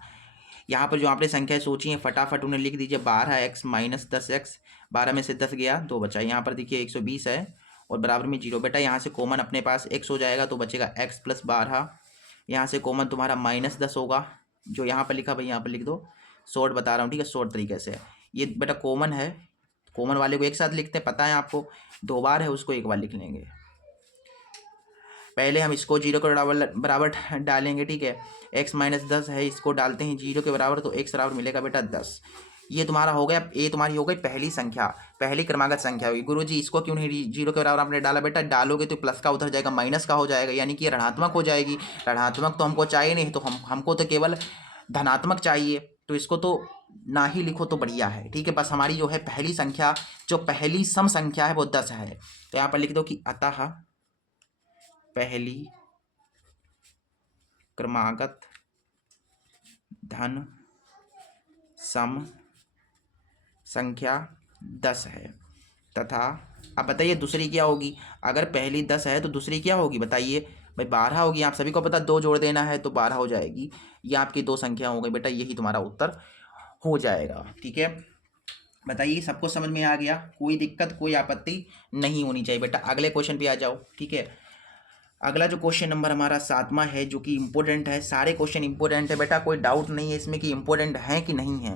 यहाँ पर जो आपने संख्या सोची है फटाफट उन्हें लिख दीजिए, 12x - 10x, 12 में से 10 गया 2 बचा, यहाँ पर देखिए 120 है और बराबर में 0। बेटा यहाँ से कॉमन अपने पास x हो जाएगा तो बचेगा x + 12, यहाँ से कॉमन तुम्हारा -10 होगा, जो यहाँ पर लिखा भाई यहाँ पर लिख दो, शॉर्ट बता रहा हूँ, ठीक है, शॉर्ट तरीके से। ये बेटा कॉमन है, कॉमन वाले को एक साथ लिखते हैं, पता है आपको, 2 बार है उसको एक बार लिख लेंगे। पहले हम इसको 0 के बराबर डालेंगे, ठीक है, x - 10 है, इसको डालते हैं 0 के बराबर, तो x बराबर मिलेगा बेटा 10। ये तुम्हारा हो गया, ये तुम्हारी हो गई पहली संख्या, पहली क्रमागत संख्या हुई। गुरुजी इसको क्यों नहीं 0 के बराबर आपने डाला, बेटा डालोगे तो प्लस का उधर जाएगा, माइनस का हो जाएगा, यानी कि ये ऋणात्मक हो जाएगी। ऋणात्मक तो हमको चाहिए नहीं, तो हमको तो केवल धनात्मक चाहिए, तो इसको तो ना ही लिखो तो बढ़िया है, ठीक है। बस हमारी जो है पहली संख्या, जो पहली सम संख्या है वो 10 है, तो यहाँ पर लिख दो कि अतः पहली क्रमागत धन सम संख्या 10 है, तथा अब बताइए दूसरी क्या होगी, अगर पहली 10 है तो दूसरी क्या होगी, बताइए भाई 12 होगी, आप सभी को पता 2 जोड़ देना है तो 12 हो जाएगी। ये आपकी 2 संख्या हो गई बेटा, यही तुम्हारा उत्तर हो जाएगा। ठीक है, बताइए सबको समझ में आ गया? कोई दिक्कत कोई आपत्ति नहीं होनी चाहिए बेटा। अगले क्वेश्चन पे आ जाओ। ठीक है, अगला जो क्वेश्चन नंबर हमारा 7वां है, जो कि इम्पोर्टेंट है। सारे क्वेश्चन इंपॉर्टेंट है बेटा, कोई डाउट नहीं है इसमें कि इम्पोर्टेंट है कि नहीं है।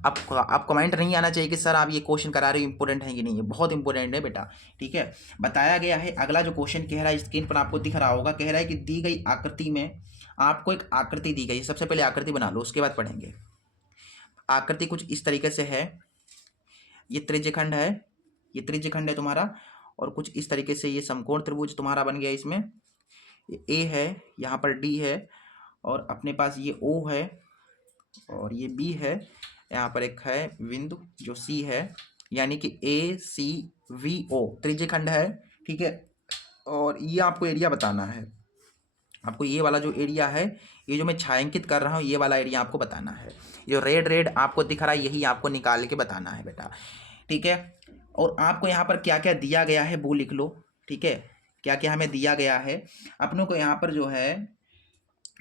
आप कमेंट नहीं आना चाहिए कि सर आप ये क्वेश्चन करा रहे हो इंपॉर्टेंट है कि नहीं है, बहुत इंपॉर्टेंट है बेटा। ठीक है, बताया गया है। अगला जो क्वेश्चन कह रहा है, स्क्रीन पर आपको दिख रहा होगा, कह रहा है कि दी गई आकृति में आपको एक आकृति दी गई। सबसे पहले आकृति बना लो, उसके बाद पढ़ेंगे। आकृति कुछ इस तरीके से है, ये त्रिज्यखंड है, ये त्रिज्यखंड है तुम्हारा, और कुछ इस तरीके से ये समकोण त्रिभुज तुम्हारा बन गया। इसमें ए है, यहाँ पर डी है, और अपने पास ये ओ है, और ये बी है, यहाँ पर एक है बिंदु जो सी है, यानी कि ए सी वी ओ त्रिज्यखंड है। ठीक है, और ये आपको एरिया बताना है। आपको ये वाला जो एरिया है, ये जो मैं छायांकित कर रहा हूँ, ये वाला एरिया आपको बताना है। जो रेड रेड आपको दिख रहा है, यही आपको निकाल के बताना है बेटा। ठीक है, और आपको यहाँ पर क्या क्या दिया गया है वो लिख लो। ठीक है, क्या क्या हमें दिया गया है अपनों को। यहाँ पर जो है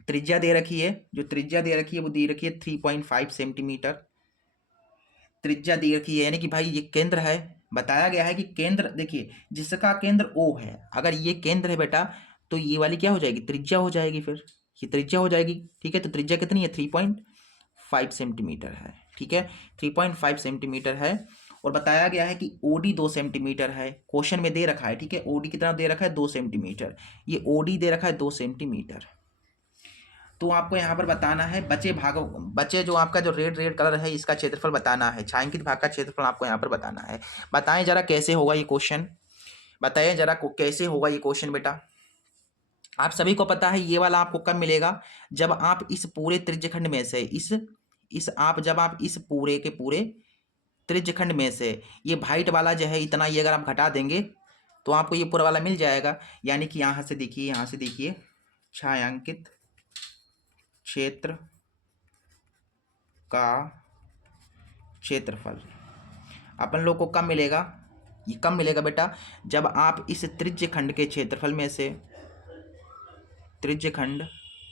त्रिज्या दे रखी है, जो त्रिज्या दे रखी है वो दे रखी है 3.5 सेंटीमीटर त्रिज्या दे रखी है, यानी कि भाई ये केंद्र है। बताया गया है कि केंद्र, देखिए जिसका केंद्र O है, अगर ये केंद्र है बेटा तो ये वाली क्या हो जाएगी, त्रिज्या हो जाएगी, फिर ये त्रिज्या हो जाएगी। ठीक है, तो त्रिज्या कितनी है, 3.5 सेंटीमीटर है। ठीक है, 3.5 सेंटीमीटर है। और बताया गया है कि OD 2 सेंटीमीटर है, क्वेश्चन में दे रखा है। ठीक है, OD कितना दे रखा है, 2 सेंटीमीटर। ये OD दे रखा है 2 सेंटीमीटर। तो आपको यहाँ पर बताना है बचे जो आपका जो रेड रेड कलर है, इसका क्षेत्रफल बताना है। छायांकित भाग का क्षेत्रफल आपको यहाँ पर बताना है। बताएं जरा कैसे होगा ये क्वेश्चन, बताएं जरा कैसे होगा ये क्वेश्चन बेटा। आप सभी को पता है ये वाला आपको कब मिलेगा, जब आप इस पूरे त्रिज्यखंड में से जब आप इस पूरे के पूरे त्रिज्यखंड में से ये वाइट वाला जो है इतना, ये अगर आप घटा देंगे तो आपको ये पूरा वाला मिल जाएगा। यानी कि यहाँ से देखिए, यहाँ से देखिए, छायांकित क्षेत्र का क्षेत्रफल अपन लोग को कब मिलेगा, ये कब मिलेगा बेटा, जब आप इस त्रिज्यखंड के क्षेत्रफल में से, त्रिज्यखंड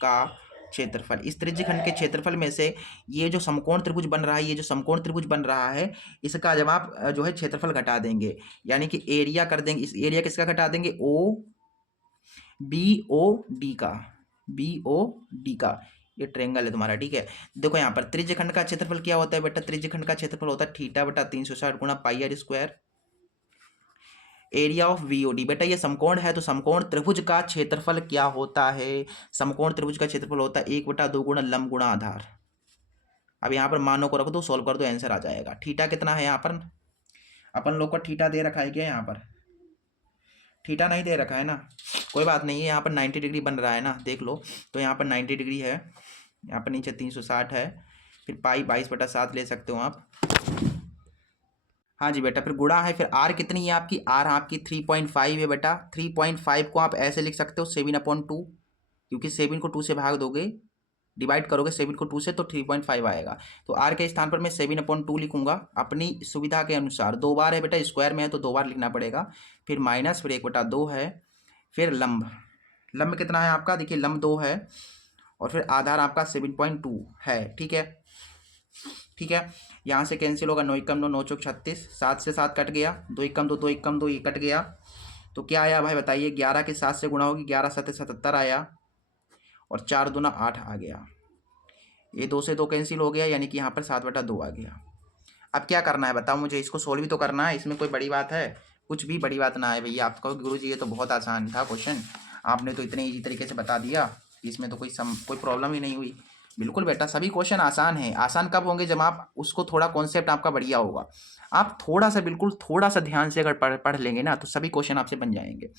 का क्षेत्रफल, इस त्रिज्यखंड के क्षेत्रफल में से ये जो समकोण त्रिभुज बन रहा है, ये जो समकोण त्रिभुज बन रहा है, इसका जब आप जो है क्षेत्रफल घटा देंगे, यानी कि एरिया कर देंगे। इस एरिया किसका घटा देंगे, BOD का, ये ट्रायंगल है तुम्हारा। ठीक है, देखो यहाँ पर त्रिज्यखंड का क्षेत्रफल क्या होता है बेटा, त्रिज्यखंड का क्षेत्रफल होता है थीटा बटा 360 गुणा pi r square. Area of BOD बेटा, ये समकोण है तो समकोण त्रिभुज का क्षेत्रफल क्या होता है, समकोण त्रिभुज का क्षेत्रफल होता है 1/2 गुणा लंब गुणा आधार। अब यहाँ पर मानों को रख दो, सॉल्व कर दो, आंसर आ जाएगा। थीटा कितना है यहाँ पर, अपन लोग को थीटा दे रखा है क्या, यहाँ पर थीटा नहीं दे रखा है ना, कोई बात नहीं है। यहाँ पर 90 डिग्री बन रहा है ना, देख लो, तो यहाँ पर 90 डिग्री है, यहाँ पर नीचे 360 है, फिर पाई 22/7 ले सकते हो आप। हाँ जी बेटा, फिर गुणा है, फिर आर कितनी है आपकी, आर आपकी 3.5 है बेटा। 3.5 को आप ऐसे लिख सकते हो 7/2, क्योंकि 7 को 2 से भाग दोगे, डिवाइड करोगे 7 को 2 से, तो 3.5 आएगा। तो आर के स्थान पर मैं 7/2 लिखूंगा अपनी सुविधा के अनुसार। 2 बार है बेटा, स्क्वायर में है तो 2 बार लिखना पड़ेगा, फिर माइनस, फिर 1/2 है, फिर लंब कितना है आपका, देखिए लंब 2 है, और फिर आधार आपका 7.2 है। ठीक है, ठीक है, यहाँ से कैंसिल होगा, 9 एकम 9, 9 चौक 36, 7 से 7 कट गया, 2 एकम 2, 2 एकम 2, ये कट गया, तो क्या आया भाई बताइए, 11 के 7 से गुणा होगी, 11 7 77 आया, और 4 दूना 8 आ गया। ये 2 से 2 कैंसिल हो गया, यानी कि यहाँ पर 7/2 आ गया। अब क्या करना है बताओ मुझे, इसको सोल्व भी तो करना है, इसमें कोई बड़ी बात है, कुछ भी बड़ी बात ना है भैया। आप कहो गुरु जी ये तो बहुत आसान था क्वेश्चन, आपने तो इतने ईजी तरीके से बता दिया, इसमें तो कोई प्रॉब्लम ही नहीं हुई। बिल्कुल बेटा, सभी क्वेश्चन आसान है। आसान कब होंगे, जब आप उसको थोड़ा कॉन्सेप्ट आपका बढ़िया होगा। आप थोड़ा सा, बिल्कुल थोड़ा सा ध्यान से अगर पढ़ लेंगे ना, तो सभी क्वेश्चन आपसे बन जाएंगे।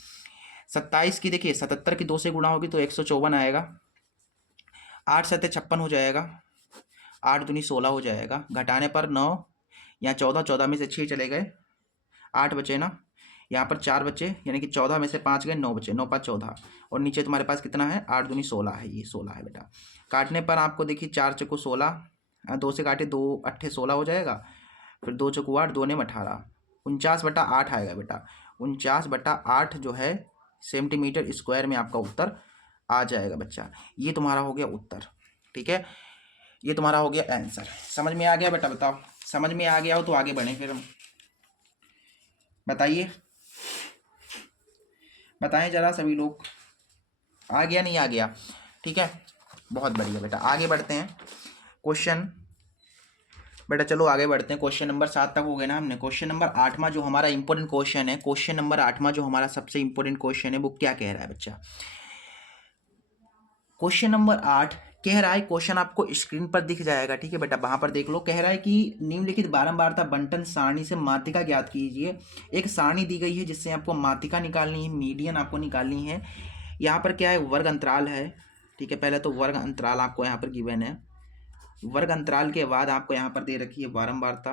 27 की देखिए, 77 की 2 से गुणा होगी तो 154 आएगा, 8 7 56 हो जाएगा, 8 दूनी 16 हो जाएगा, घटाने पर 9, यहाँ 14, 14 में से 6 चले गए, 8 बचे ना, यहाँ पर 4 बचे, यानी कि 14 में से 5 गए, 9 बचे, 9 5 14, और नीचे तुम्हारे पास कितना है, 8 दूनी 16 है, ये 16 है बेटा। काटने पर आपको देखिए 4 चौको 16, 2 से काटे 2 8 16 हो जाएगा, फिर 2 चौको 8, 2 ने 18, 49/8 आएगा बेटा। 49/8 जो है सेंटीमीटर स्क्वायर में आपका उत्तर आ जाएगा बच्चा। ये तुम्हारा हो गया उत्तर, ठीक है, ये तुम्हारा हो गया आंसर। समझ में आ गया बेटा? बताओ, समझ में आ गया हो तो आगे बढ़ें फिर हम। बताइए, बताएं जरा सभी लोग, आ गया नहीं आ गया? ठीक है, बहुत बढ़िया बेटा, आगे बढ़ते हैं। क्वेश्चन बेटा चलो आगे बढ़ते हैं। क्वेश्चन नंबर 7 तक हो गए ना हमने। क्वेश्चन नंबर 8वां जो हमारा इंपॉर्टेंट क्वेश्चन है, क्वेश्चन नंबर 8वां जो हमारा सबसे इंपॉर्टेंट क्वेश्चन है, वो क्या कह रहा है बच्चा? क्वेश्चन नंबर 8 कह रहा है, क्वेश्चन आपको स्क्रीन पर दिख जाएगा, ठीक है बेटा, वहां पर देख लो। कह रहा है कि निम्नलिखित बारंबारता बंटन सारणी से माध्यिका ज्ञात कीजिए। एक सारणी दी गई है जिससे आपको माध्यिका निकालनी है, मीडियन आपको निकालनी है। यहाँ पर क्या है, वर्ग अंतराल है, ठीक है। पहले तो वर्ग अंतराल आपको यहाँ पर गिवन है। वर्ग अंतराल के बाद आपको यहाँ पर दे रखी है बारंबारता।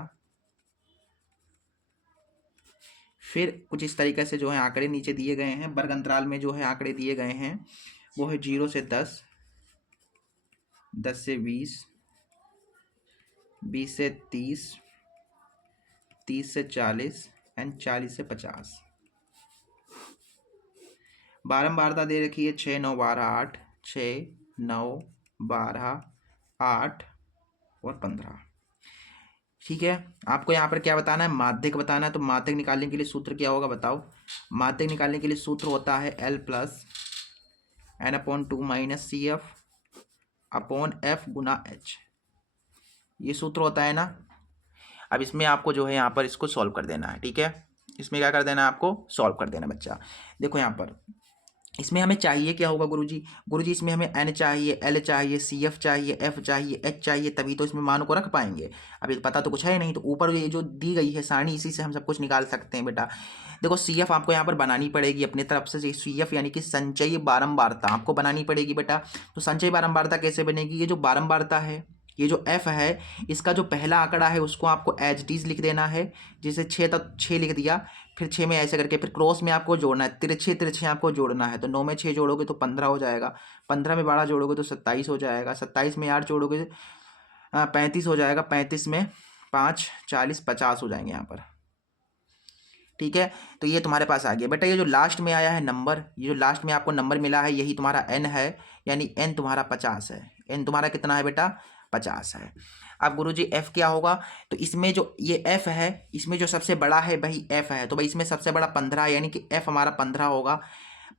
फिर कुछ इस तरीके से जो है आंकड़े नीचे दिए गए हैं। वर्ग अंतराल में जो है आंकड़े दिए गए हैं वो है 0 से 10, 10 से 20, 20 से 30, 30 से 40 एंड 40 से 50। बारंबारता दे रखी है 6, 9, 12, 8, 6, 9, 12, 8 और 15, ठीक है। आपको यहाँ पर क्या बताना है, माध्यक बताना है। तो माध्यक निकालने के लिए सूत्र क्या होगा बताओ? माध्यक निकालने के लिए सूत्र होता है L plus N/2 minus CF upon F गुना H, ये सूत्र होता है ना। अब इसमें आपको जो है यहाँ पर इसको सॉल्व कर देना है, ठीक है। इसमें क्या कर देना है, आपको सॉल्व कर देना बच्चा। देखो यहाँ पर इसमें हमें चाहिए क्या होगा गुरुजी? गुरुजी इसमें हमें N चाहिए, L चाहिए, CF चाहिए, F चाहिए, H चाहिए, तभी तो इसमें मान को रख पाएंगे। अभी पता तो कुछ है नहीं, तो ऊपर ये जो दी गई है सारणी, इसी से हम सब कुछ निकाल सकते हैं बेटा। देखो CF आपको यहाँ पर बनानी पड़ेगी अपने तरफ से। CF यानी कि संचयी बारंबारता आपको बनानी पड़ेगी बेटा। तो संचयी बारंबारता कैसे बनेगी? ये जो बारंबारता है, ये जो F है, इसका जो पहला आंकड़ा है उसको आपको एच लिख देना है। जैसे 6 तक 6 लिख दिया, फिर 6 में ऐसे करके फिर क्रॉस में आपको जोड़ना है, तिरछे तिरछे आपको जोड़ना है। तो 9 में 6 जोड़ोगे तो 15 हो जाएगा, 15 में 12 जोड़ोगे तो 27 हो जाएगा, 27 में 8 जोड़ोगे 35 हो जाएगा, 35 में 5 40 50 हो जाएंगे यहाँ पर, ठीक है। तो ये तुम्हारे पास आ गया बेटा। ये जो लास्ट में आया है नंबर, ये जो लास्ट में आपको नंबर मिला है, यही तुम्हारा N है, यानी N तुम्हारा 50 है। N तुम्हारा कितना है बेटा? 50 है। अब गुरुजी F क्या होगा? तो इसमें जो ये F है, इसमें जो सबसे बड़ा है वही F है, तो भाई इसमें सबसे बड़ा 15 है, यानी कि F हमारा 15 होगा।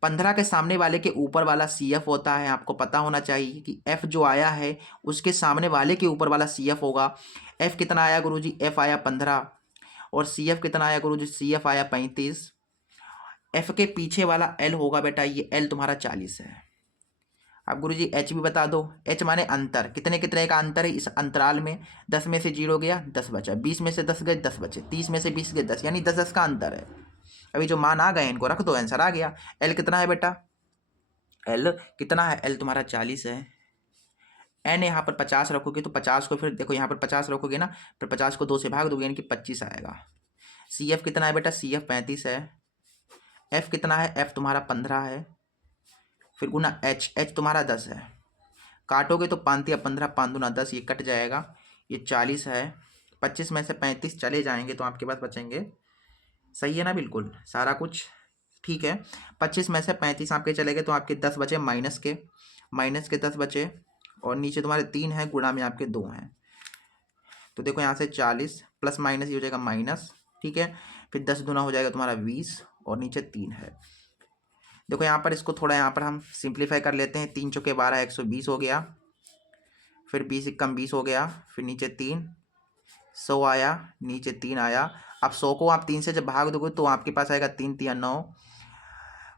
15 के सामने वाले के ऊपर वाला CF होता है। आपको पता होना चाहिए कि F जो आया है उसके सामने वाले के ऊपर वाला CF होगा। F कितना आया गुरुजी? F आया 15। और CF कितना आया गुरुजी? CF आया 35। F के पीछे वाला L होगा बेटा, ये L तुम्हारा 40 है। अब गुरुजी H भी बता दो। H माने अंतर, कितने कितने का अंतर है इस अंतराल में? 10 में से 0 गया 10 बचा, 20 में से 10 गए 10 बचे, 30 में से 20 गए 10, यानी 10 10 का अंतर है। अभी जो मान आ गए इनको रख दो, आंसर आ गया। L कितना है बेटा? L कितना है? L तुम्हारा 40 है। N यहाँ पर 50 रखोगे तो 50 को फिर देखो यहाँ पर 50 रखोगे ना, फिर 50 को 2 से भाग दोगे यानी कि 25 आएगा। CF कितना है बेटा? CF 35 है। F कितना है? F तुम्हारा 15 है। फिर गुना H तुम्हारा 10 है। काटोगे तो 5 या 15, 5 दूना 10, ये कट जाएगा, ये 40 है। 25 में से 35 चले जाएंगे तो आपके पास बचेंगे, सही है ना? बिल्कुल सारा कुछ ठीक है। 25 में से 35 आपके चले गए तो आपके 10 बचे माइनस के 10 बचे, और नीचे तुम्हारे 3 है, गुणा में आपके 2 हैं। तो देखो यहाँ से 40 प्लस माइनस ये हो जाएगा माइनस, ठीक है। फिर 10 दूना हो जाएगा तुम्हारा 20, और नीचे 3 है। देखो यहाँ पर इसको थोड़ा यहाँ पर हम सिंप्लीफाई कर लेते हैं। 3 चौके 12, 120 हो गया। फिर 20 कम 20 हो गया, फिर नीचे 3, 100 आया, नीचे 3 आया। अब 100 को आप 3 से जब भाग दोगे तो आपके पास आएगा 3 3 9,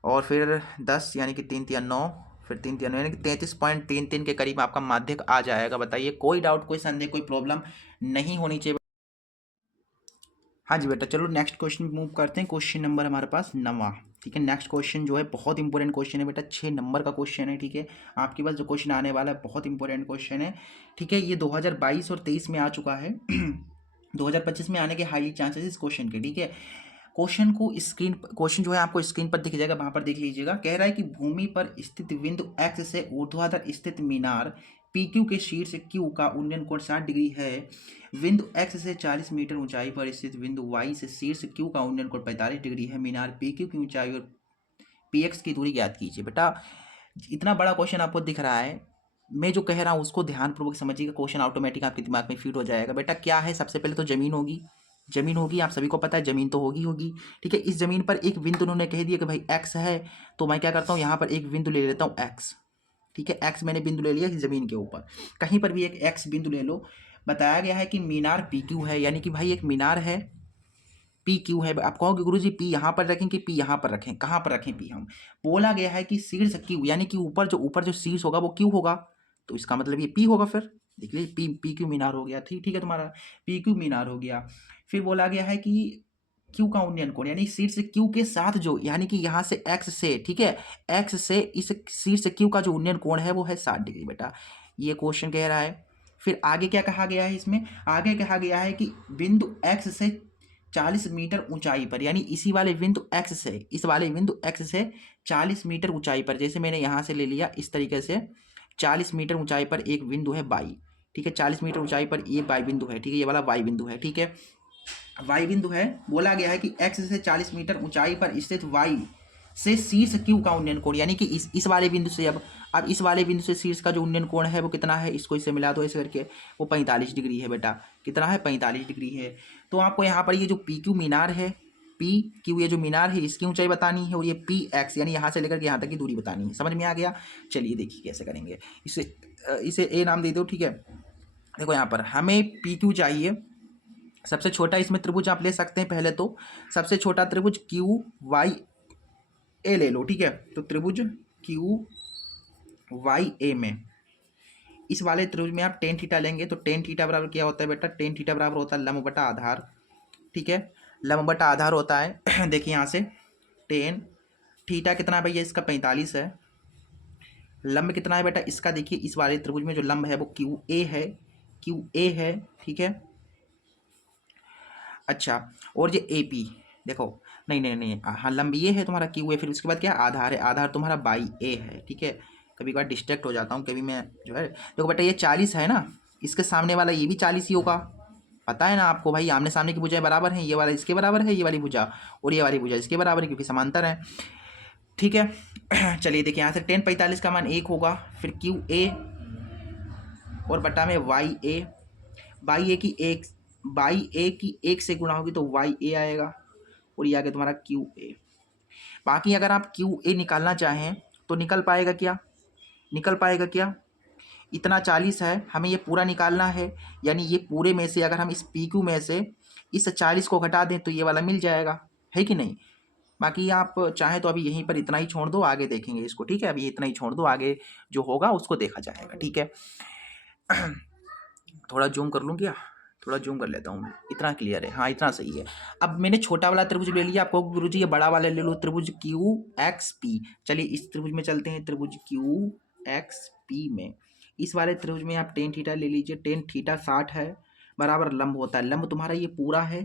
और फिर 10 यानी कि 3 3 9, फिर 3 3 9 यानी कि 33.33 के करीब आपका माध्यक आ जाएगा। बताइए, कोई डाउट, कोई संदेह, कोई प्रॉब्लम नहीं होनी चाहिए। हाँ जी बेटा, चलो नेक्स्ट क्वेश्चन मूव करते हैं। क्वेश्चन नंबर हमारे पास 9वां, ठीक है। नेक्स्ट क्वेश्चन जो है बहुत इंपॉर्टेंट क्वेश्चन है बेटा, 6 नंबर का क्वेश्चन है, ठीक है। आपके पास जो क्वेश्चन आने वाला है बहुत इंपॉर्टेंट क्वेश्चन है, ठीक है। ये 2022 और 23 में आ चुका है। 2025 में आने के हाईली चांसेस इस क्वेश्चन के, ठीक है। क्वेश्चन जो है आपको स्क्रीन पर दिख जाएगा, वहां पर देख लीजिएगा। कह रहा है कि भूमि पर स्थित बिंदु X से ऊर्ध्वाधर स्थित मीनार PQ के शीर्ष Q का उन्नयन कोण 60 डिग्री है। बिंदु X से 40 मीटर ऊंचाई पर स्थित बिंदु Y से शीर्ष Q का उन्नयन कोण 45 डिग्री है। मीनार PQ की ऊंचाई और PX की दूरी ज्ञात कीजिए। बेटा इतना बड़ा क्वेश्चन आपको दिख रहा है, मैं जो कह रहा हूँ उसको ध्यानपूर्वक समझिएगा, क्वेश्चन ऑटोमेटिक आपके दिमाग में फिट हो जाएगा। बेटा क्या है, सबसे पहले तो जमीन होगी, जमीन होगी, आप सभी को पता है जमीन तो होगी होगी, ठीक है। इस जमीन पर एक बिंदु उन्होंने कह दिया कि भाई एक्स है, तो मैं क्या करता हूँ यहाँ पर एक बिंदु ले लेता हूँ एक्स, ठीक है। एक्स मैंने बिंदु ले लिया इस जमीन के ऊपर, कहीं पर भी एक एक्स बिंदु ले लो। बताया गया है कि मीनार पी क्यू है, यानी कि भाई एक मीनार है पी क्यू है। आप कहोगे गुरुजी पी यहाँ पर रखें कि पी यहाँ पर रखें, कहाँ पर रखें पी हम? बोला गया है कि शीर्ष क्यू, यानी कि ऊपर जो शीर्ष होगा वो क्यू होगा, तो इसका मतलब ये पी होगा। फिर देख लीजिए पी क्यू मीनार हो गया, ठीक है, तुम्हारा पी क्यू मीनार हो गया। फिर बोला गया है कि क्यू का उन्नयन कोण, यानी शीर्ष क्यू के साथ जो, यानी कि यहाँ से एक्स से, ठीक है, एक्स से इस शीर्ष क्यू का जो उन्नयन कोण है वो है 60 डिग्री। बेटा ये क्वेश्चन कह रहा है। फिर आगे क्या कहा गया है, इसमें आगे कहा गया है कि बिंदु एक्स से 40 मीटर ऊंचाई पर, यानी इसी वाले बिंदु एक्स से, इस वाले बिंदु एक्स से 40 मीटर ऊंचाई पर, जैसे मैंने यहाँ से ले लिया इस तरीके से, 40 मीटर ऊंचाई पर एक बिंदु है बाई, ठीक है, 40 मीटर ऊंचाई पर ये बाई बिंदु है, ठीक है, ये वाला वाई बिंदु है, ठीक है, वाई बिंदु है। बोला गया है कि एक्स से 40 मीटर ऊंचाई पर स्थित वाई से शीर्ष क्यू का उन्नयन कोण, यानी कि इस वाले बिंदु से, अब इस वाले बिंदु से शीर्ष का जो उन्नयन कोण है वो कितना है, इसको इससे मिला दो ऐसे करके, वो 45 डिग्री है। बेटा कितना है, 45 डिग्री है। तो आपको यहाँ पर ये जो पी क्यू मीनार है, पी क्यू ये जो मीनार है इसकी ऊंचाई बतानी है, और ये पी एक्स यानी यहाँ से लेकर के यहाँ तक की दूरी बतानी है। समझ में आ गया? चलिए देखिए कैसे करेंगे। इसे ए नाम दे दो, ठीक है। देखो यहाँ पर हमें पी क्यू चाहिए, सबसे छोटा इसमें त्रिभुज आप ले सकते हैं। पहले तो सबसे छोटा त्रिभुज क्यू वाई ए ले लो, ठीक है। तो त्रिभुज क्यू वाई ए में, इस वाले त्रिभुज में आप टेन थीटा लेंगे, तो टेन थीटा बराबर क्या होता है बेटा, टेन थीटा बराबर होता है लंब बटा आधार, ठीक है, लंब बटा आधार होता है। देखिए यहाँ से टेन थीटा कितना है भैया, इसका 45 है। लंब कितना है बेटा इसका, देखिए इस वाले त्रिभुज में जो लंब है वो क्यू ए है, क्यू ए है, ठीक है। अच्छा, और ये ए पी, देखो नहीं नहीं नहीं, हाँ लंब ये है तुम्हारा क्यू ए, फिर उसके बाद क्या आधार है, आधार तुम्हारा बाई ए है, ठीक है। कभी कभार डिस्ट्रैक्ट हो जाता हूँ, कभी मैं जो है, देखो बेटा ये 40 है ना, इसके सामने वाला ये भी 40 ही होगा, पता है ना आपको भाई, आमने सामने की भुजाएं बराबर हैं, ये वाला इसके बराबर है, ये वाली भुजा और ये वाली भुजा इसके बराबर है, क्योंकि समांतर है, ठीक है। चलिए देखिए यहाँ से टेन 45 का मान 1 होगा, फिर क्यू ए और बटा में वाई ए, बाई ए की 1 से गुणा होगी तो वाई ए आएगा, और ये आगे तुम्हारा क्यू ए। बाकी अगर आप क्यू ए निकालना चाहें तो निकल पाएगा क्या, निकल पाएगा क्या? इतना 40 है, हमें ये पूरा निकालना है, यानी ये पूरे में से अगर हम इस पी क्यू में से इस 40 को घटा दें तो ये वाला मिल जाएगा, है कि नहीं? बाकी आप चाहें तो अभी यहीं पर इतना ही छोड़ दो, आगे देखेंगे इसको, ठीक है। अभी इतना ही छोड़ दो, आगे जो होगा उसको देखा जाएगा, ठीक है। थोड़ा जूम कर लूँ क्या, थोड़ा जूम कर लेता हूँ, इतना क्लियर है, हाँ इतना सही है। अब मैंने छोटा वाला त्रिभुज ले लिया, आपको गुरुजी ये बड़ा वाला ले लो, त्रिभुज क्यू एक्स पी। चलिए इस त्रिभुज में चलते हैं, त्रिभुज क्यू एक्स पी में, इस वाले त्रिभुज में आप टेन थीटा ले लीजिए, टेन थीटा 60 है, बराबर लंब होता है, लंब तुम्हारा ये पूरा है,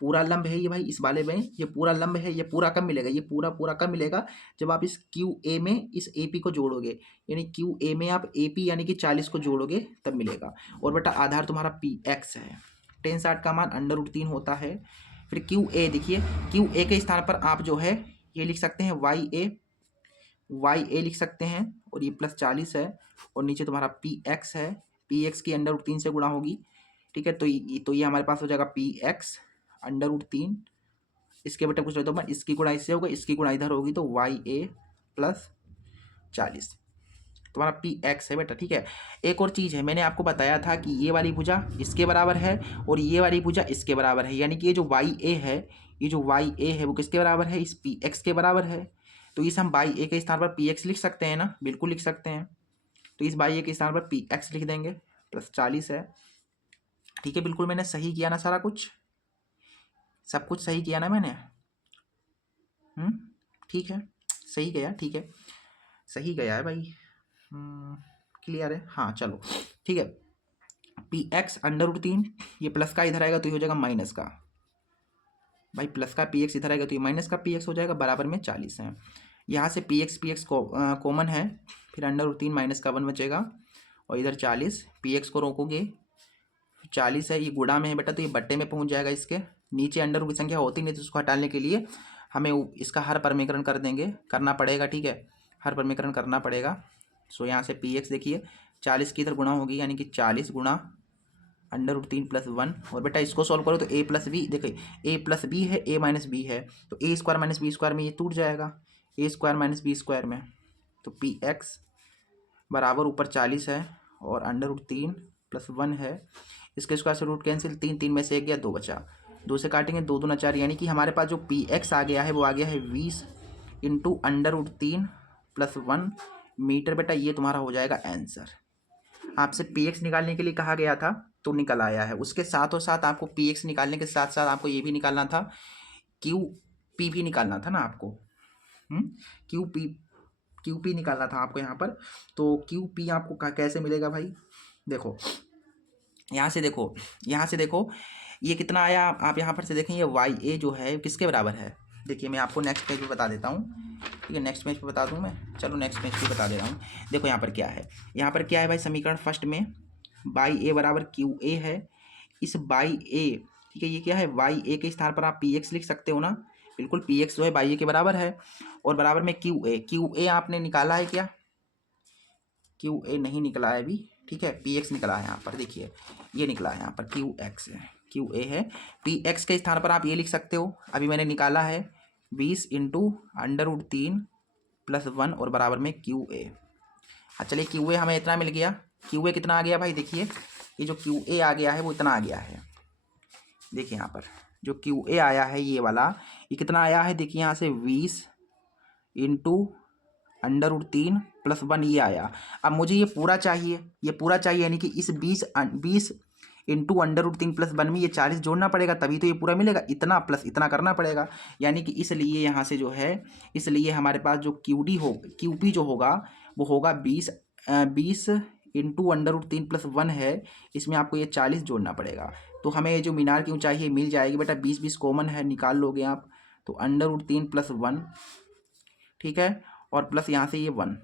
पूरा लंब है ये भाई, इस वाले में ये पूरा लंब है, ये पूरा कब मिलेगा, ये पूरा पूरा कब मिलेगा, जब आप इस क्यू ए में इस ए पी को जोड़ोगे, यानी क्यू ए में आप ए पी यानी कि 40 को जोड़ोगे तब मिलेगा। और बेटा आधार तुम्हारा पी एक्स है, टेन 60 का मान √3 होता है। फिर क्यू ए देखिए, क्यू ए के स्थान पर आप जो है ये लिख सकते हैं वाई ए लिख सकते हैं, और ये प्लस 40 है, और नीचे तुम्हारा पी एक्स है, पी एक्स की √3 से गुणा होगी, ठीक है। तो ये हमारे पास हो जाएगा पी एक्स √3, इसके बेटा कुछ रहता है, इसकी गुणा इससे होगा, इसकी गुणा इधर होगी, तो वाई ए प्लस 40 तुम्हारा पी एक्स है बेटा, ठीक है। एक और चीज़ है, मैंने आपको बताया था कि ये वाली भुजा इसके बराबर है और ये वाली भुजा इसके बराबर है, यानी कि ये जो वाई ए है, ये जो वाई ए है वो किसके बराबर है, इस पी एक्स के बराबर है। तो इस हम बाई ए के स्थान पर पी एक्स लिख सकते हैं ना, बिल्कुल लिख सकते हैं। तो इस बाई ए के स्थान पर पी एक्स लिख देंगे, प्लस 40 है, ठीक है। बिल्कुल मैंने सही किया ना, सारा कुछ सब कुछ सही किया ना मैंने, ठीक है, सही गया, ठीक है, सही गया है भाई, क्लियर है, हाँ चलो ठीक है। पी एक्स √3, ये प्लस का इधर आएगा तो ये हो जाएगा माइनस का, भाई प्लस का पी एक्स इधर आएगा तो ये माइनस का पी एक्स हो जाएगा, बराबर में 40 है। यहाँ से पी एक्स कॉमन है, फिर √3 माइनस का 1 बचेगा, और इधर 40, पी एक्स को रोकोगे, 40 है, ये गुणा में है बेटा तो ये बट्टे में पहुँच जाएगा, इसके नीचे अंडर की संख्या होती नहीं, तो उसको हटाने के लिए हमें इसका हर परमीकरण कर देंगे, करना पड़ेगा, ठीक है। हर समीकरण करना पड़ेगा। सो यहाँ से पी एक्स देखिए 40 की इधर गुणा होगी, यानी कि 40 गुणा √3 + 1। और बेटा इसको सॉल्व करो तो a + b, देखिए a + b है, a - b है, तो a² - b² में ये टूट जाएगा, a² - b² में। तो पी एक्स बराबर ऊपर 40 है और √3 + 1 है, इसके स्क्वायर से रूट कैंसिल, 3 3 में से 1 गया, 2 बचा, 2 से काटेंगे 2 दूना 4, यानी कि हमारे पास जो पी एक्स आ गया है वो आ गया है 20 × √3 + 1 मीटर। बेटा ये तुम्हारा हो जाएगा आंसर। आपसे पी एक्स निकालने के लिए कहा गया था तो निकल आया है। उसके साथ और साथ आपको पी एक्स निकालने के साथ साथ आपको ये भी निकालना था, क्यू पी भी निकालना था ना आपको, क्यू पी निकालना था आपको यहाँ पर। तो क्यू पी आपको कैसे मिलेगा भाई, देखो यहाँ से देखो ये कितना आया, आप यहाँ पर से देखें, ये वाई ए जो है किसके बराबर है। देखिए मैं आपको नेक्स्ट पेज पे बता देता हूँ, ठीक है, नेक्स्ट पेज पे बता दूँ मैं, चलो नेक्स्ट पेज पे बता दे रहा हूँ। देखो यहाँ पर क्या है भाई, समीकरण फर्स्ट में बाई ए बराबर क्यू ए है। इस बाई ए, ठीक है, ये क्या है, वाई ए के स्थान पर आप पी एक्स लिख सकते हो ना, बिल्कुल पी एक्स जो है बाई ए के बराबर है, और बराबर में क्यू ए आपने निकाला है क्या, क्यू ए नहीं निकला है अभी, ठीक है, पी एक्स निकला है यहाँ पर, देखिए ये निकला है यहाँ पर क्यू एक्स है, क्यू ए है, पी एक्स के स्थान पर आप ये लिख सकते हो, अभी मैंने निकाला है 20 × √3 + 1 और बराबर में क्यू ए। हाँ चलिए क्यू ए हमें इतना मिल गया, क्यू ए कितना आ गया भाई, देखिए ये जो क्यू ए आ गया है वो इतना आ गया है, देखिए यहाँ पर जो क्यू ए आया है ये वाला, ये कितना आया है, देखिए यहाँ से 20 × √3 + 1 ये आया। अब मुझे ये पूरा चाहिए, यानी कि इस 20 × √3 + 1 में ये 40 जोड़ना पड़ेगा, तभी तो ये पूरा मिलेगा, इतना प्लस इतना करना पड़ेगा, यानी कि इसलिए यहाँ से जो है, इसलिए हमारे पास जो क्यू पी जो होगा वो होगा 20 × √3 + 1 है, इसमें आपको ये 40 जोड़ना पड़ेगा। तो हमें ये जो मीनार की ऊंचाई है मिल जाएगी बेटा, 20 20 कॉमन है, निकाल लोगे आप, तो √3 + 1, ठीक है, और प्लस यहाँ से ये 1,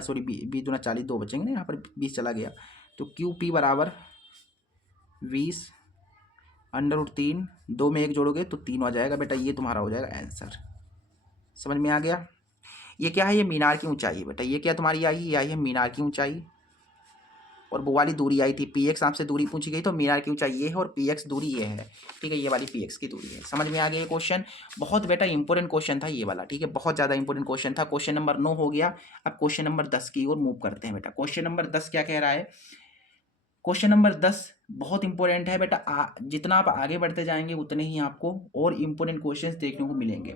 सॉरी 20 दूना 40, 2 बचेंगे ना, यहाँ पर 20 चला गया, तो क्यू पी बराबर 20 √3, 2 में 1 जोड़ोगे तो 3 आ जाएगा बेटा, ये तुम्हारा हो जाएगा आंसर। समझ में आ गया। ये क्या है, ये मीनार की ऊंचाई है बेटा, ये क्या तुम्हारी आई, ये आई है मीनार की ऊंचाई, और वो वाली दूरी आई थी, पी एक्स आपसे दूरी पूछी गई तो मीनार की ऊंचाई ये है और पी एक्स दूरी ये है, ठीक है, ये वाली पी एक्स की दूरी है। समझ में आ गया ये क्वेश्चन, बहुत बेटा इंपॉर्टेंट क्वेश्चन था ये वाला, ठीक है, बहुत ज़्यादा इंपॉर्टेंट क्वेश्चन था। क्वेश्चन नंबर 9 हो गया, अब क्वेश्चन नंबर 10 की ओर मूव करते हैं बेटा। क्वेश्चन नंबर 10 क्या कह रहा है, क्वेश्चन नंबर 10 बहुत इंपॉर्टेंट है बेटा, जितना आप आगे बढ़ते जाएंगे उतने ही आपको और इंपॉर्टेंट क्वेश्चंस देखने को मिलेंगे।